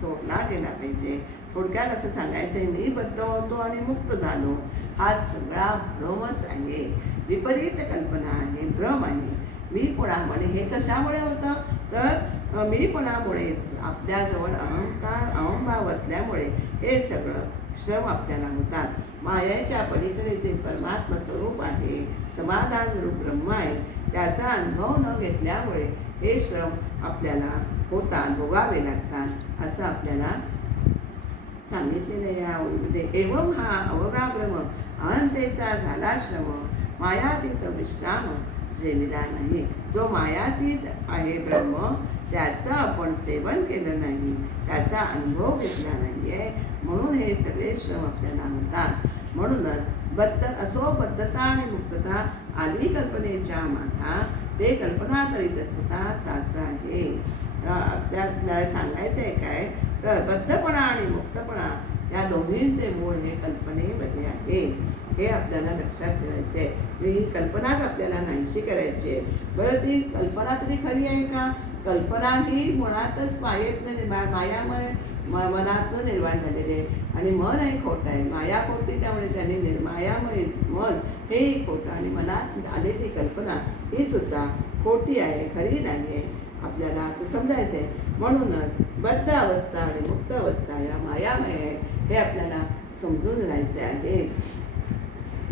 सोडला गेला पाहिजे थोडक्यात असं सांगायचं आहे, मी बद्ध होतो आणि मुक्त झालो, हा सगळा भ्रमच आहे, विपरीत कल्पना आहे, भ्रम आहे. मीपणामुळे हे कशामुळे होतं तर मीपणामुळेच आपल्याजवळ अहंभाव असल्यामुळे हे सगळं श्रम आपल्याला होतात. मायेच्या पलीकडे जे परमात्मा स्वरूप आहे, समाधान रूप ब्रह्म आहे, त्याचा अनुभव न घेतल्यामुळे हे श्रम आपल्याला होतात, भोगावे लागतात असं आपल्याला सांगितलेलं आहे या ओळीमध्ये. एवम हा अवघा भ्रम अहंतेचा झाला श्रम, मायातीत विश्राम जेविला नाही. जो मायातीत आहे ब्रह्म, त्याचं आपण सेवन केलं नाही, त्याचा अनुभव घेतला नाही आहे, म्हणून हे सगळे श्रम आपल्याला होतात. म्हणूनच असो बद्धता आणि मुक्तता आली कल्पनेच्या माथा, ते कल्पना करीत होता साचा आहे. आपल्याला सांगायचं आहे काय तर बद्धपणा आणि मुक्तपणा या दोन्हींचे मूळ हे कल्पनेमध्ये आहे, हे आपल्याला लक्षात ठेवायचं आहे. ही कल्पनाच आपल्याला नाहीशी करायची आहे. बरं, ती कल्पना तरी खरी आहे का? कल्पना ही मुळातच मायेतनं मायामय मनातनं निर्माण झालेली आहे आणि मन हे खोटं आहे, माया खोटी, त्यामुळे त्याने मायामय मन हेही खोटं आणि मनात आलेली कल्पना ही सुद्धा खोटी आहे, खरी नाही आहे, आपल्याला असं समजायचं आहे. म्हणूनच बद्ध अवस्था आणि मुक्त अवस्था या मायामय आहे, हे आपल्याला समजून राहायचे आहे.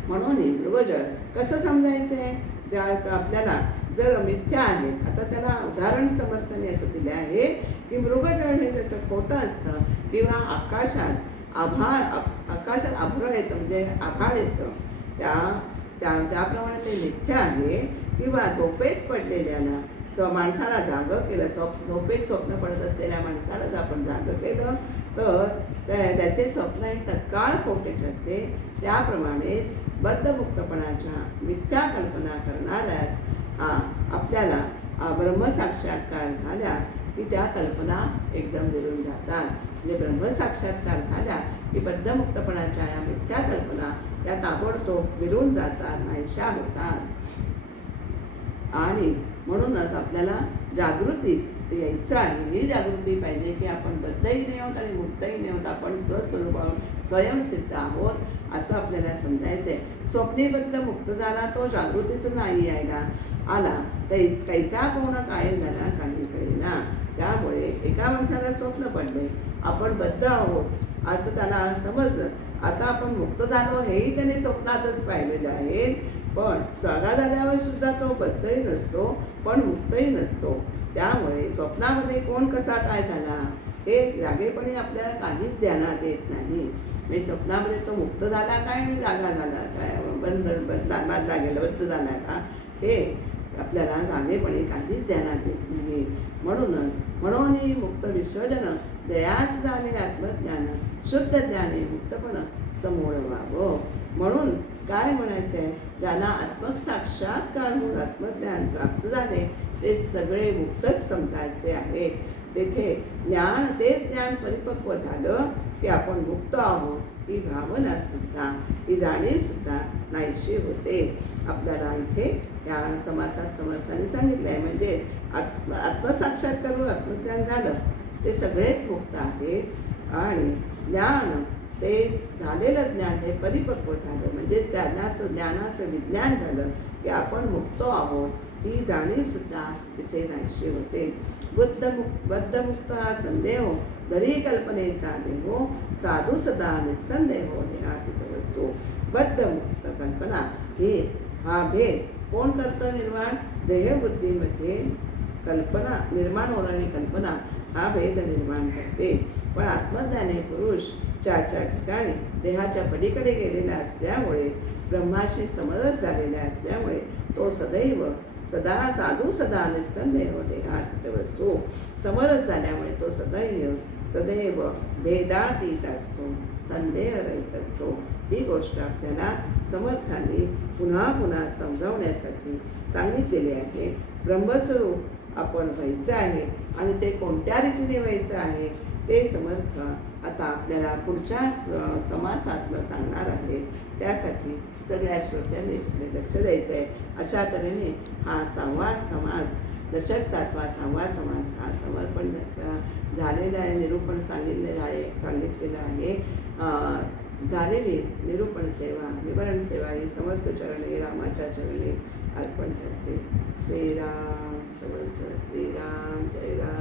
म्हणून मृगजळ कसं समजायचं आहे? ज्या आपल्याला जर मिथ्या आहे, आता त्याला उदाहरण समर्थने असं दिले आहे की मृगजळ हे जसं खोटं असतं किंवा आकाशात आभ्र येतं, म्हणजे आभाळ येतं, त्याप्रमाणे ते मिथ्या आहे. किंवा झोपेत पडलेल्याला माणसाला जागं केलं, झोपेत स्वप्न पडत असलेल्या माणसाला जर आपण जागं केलं तर त्याचे स्वप्न हे तत्काळ खोटे ठरते. त्याप्रमाणेच बद्धमुक्तपणाच्या मिथ्या कल्पना करणाऱ्यास आपल्याला ब्रह्मसाक्षात्कार झाल्या की त्या कल्पना एकदम विरून जातात. म्हणजे ब्रह्मसाक्षात्कार झाल्या की बद्धमुक्तपणाच्या या मिथ्या कल्पना या ताबडतोब विरून जातात, नाहीशा होतात. आणि म्हणूनच आपल्याला जागृतीच यायचं आहे. ही जागृती पाहिजे की आपण बद्धही नाही आहोत आणि मुक्तही नाही आहोत, आपण स्वस्वरूपावर स्वयंसिद्ध आहोत असं आपल्याला समजायचं आहे. स्वप्नीबद्ध मुक्त झाला तो जागृतीच नाही यायला आला, कैसा कोण कायम झाला काही कळेना. त्यामुळे एका माणसाला स्वप्न पडले, आपण बद्ध आहोत असं त्याला समजलं, आता आपण मुक्त झालो हेही त्याने स्वप्नातच पाहिलेलं आहे. पण जागा झाल्यावर सुद्धा तो बद्धही नसतो पण मुक्तही नसतो. त्यामुळे स्वप्नामध्ये कोण कसा काय झाला हे जागेपणे आपल्याला काहीच ध्यानात येत नाही. म्हणजे स्वप्नामध्ये तो मुक्त झाला काय आणि जागा झाला काय, बांधला गेला, बद्ध झाला का, हे आपल्याला जागेपणे काहीच ध्यानात येत नाही. म्हणून मुक्त विश्वजन दयास झाले आत्मज्ञान, शुद्ध ज्ञाने मुक्तपण समूळ व्हावं. म्हणून काय म्हणायचं आहे, ज्यांना आत्मसाक्षात्कार होऊन आत्मज्ञान प्राप्त झाले ते सगळे मुक्तच समजायचे आहे. तेथे ज्ञान, तेच ज्ञान परिपक्व झालं की आपण मुक्त आहोत ही भावना सुद्धा, ही जाणीव सुद्धा नाहीशी होते. आपल्याला इथे या समासात समर्थाने सांगितलं आहे, म्हणजे आत्मसाक्षात्कार करून आत्मज्ञान झालं ते सगळेच मुक्त आहेत आणि ज्ञान, ते झालेलं ज्ञान हे परिपक्व झालं, म्हणजेच ज्ञानाचं विज्ञान झालं की आपण मुक्त आहोत ही जाणीवसुद्धा तिथे नाहीशी होते. बद्धमुक्त हा संदेह दरी कल्पनेचा देहो, साधू सदा निसंदेहो देहा तिथं वस्तू. बद्धमुक्त कल्पना हा भेद कोण करतं निर्माण? देहबुद्धीमध्ये कल्पना निर्माण होणारी कल्पना हा भेद निर्माण करते. पण आत्मज्ञानी पुरुष ज्याच्या ठिकाणी देहाच्या पलीकडे गेलेला असल्यामुळे, ब्रह्माशी समरस झालेला असल्यामुळे तो सदा साधू सदा निसंदेह देहातीत वस्तू. समरस झाल्यामुळे तो सदैव भेदातीत असतो, संदेह रहित असतो. ही गोष्ट आपल्याला समर्थांनी पुन्हा पुन्हा समजावण्यासाठी सांगितलेली आहे. ब्रह्मस्वरूप आपण व्हायचं आहे आणि ते कोणत्या रीतीने व्हायचं आहे ते समर्थ आता आपल्याला पुढच्या समासातनं सांगणार आहे. त्यासाठी सगळ्या श्रोत्यांनी लक्ष द्यायचं आहे. अशा तऱ्हेने हा 6वा समास दशक 7वा 6वा समास हा समर्पण झालेला आहे. निरूपण सांगितलेलं आहे. झालेली निरूपण सेवा निवारण सेवा ही समर्थ चरणी रामाच्या चरणी अर्पण करते. श्रीराम समर्थ. श्रीराम जय राम.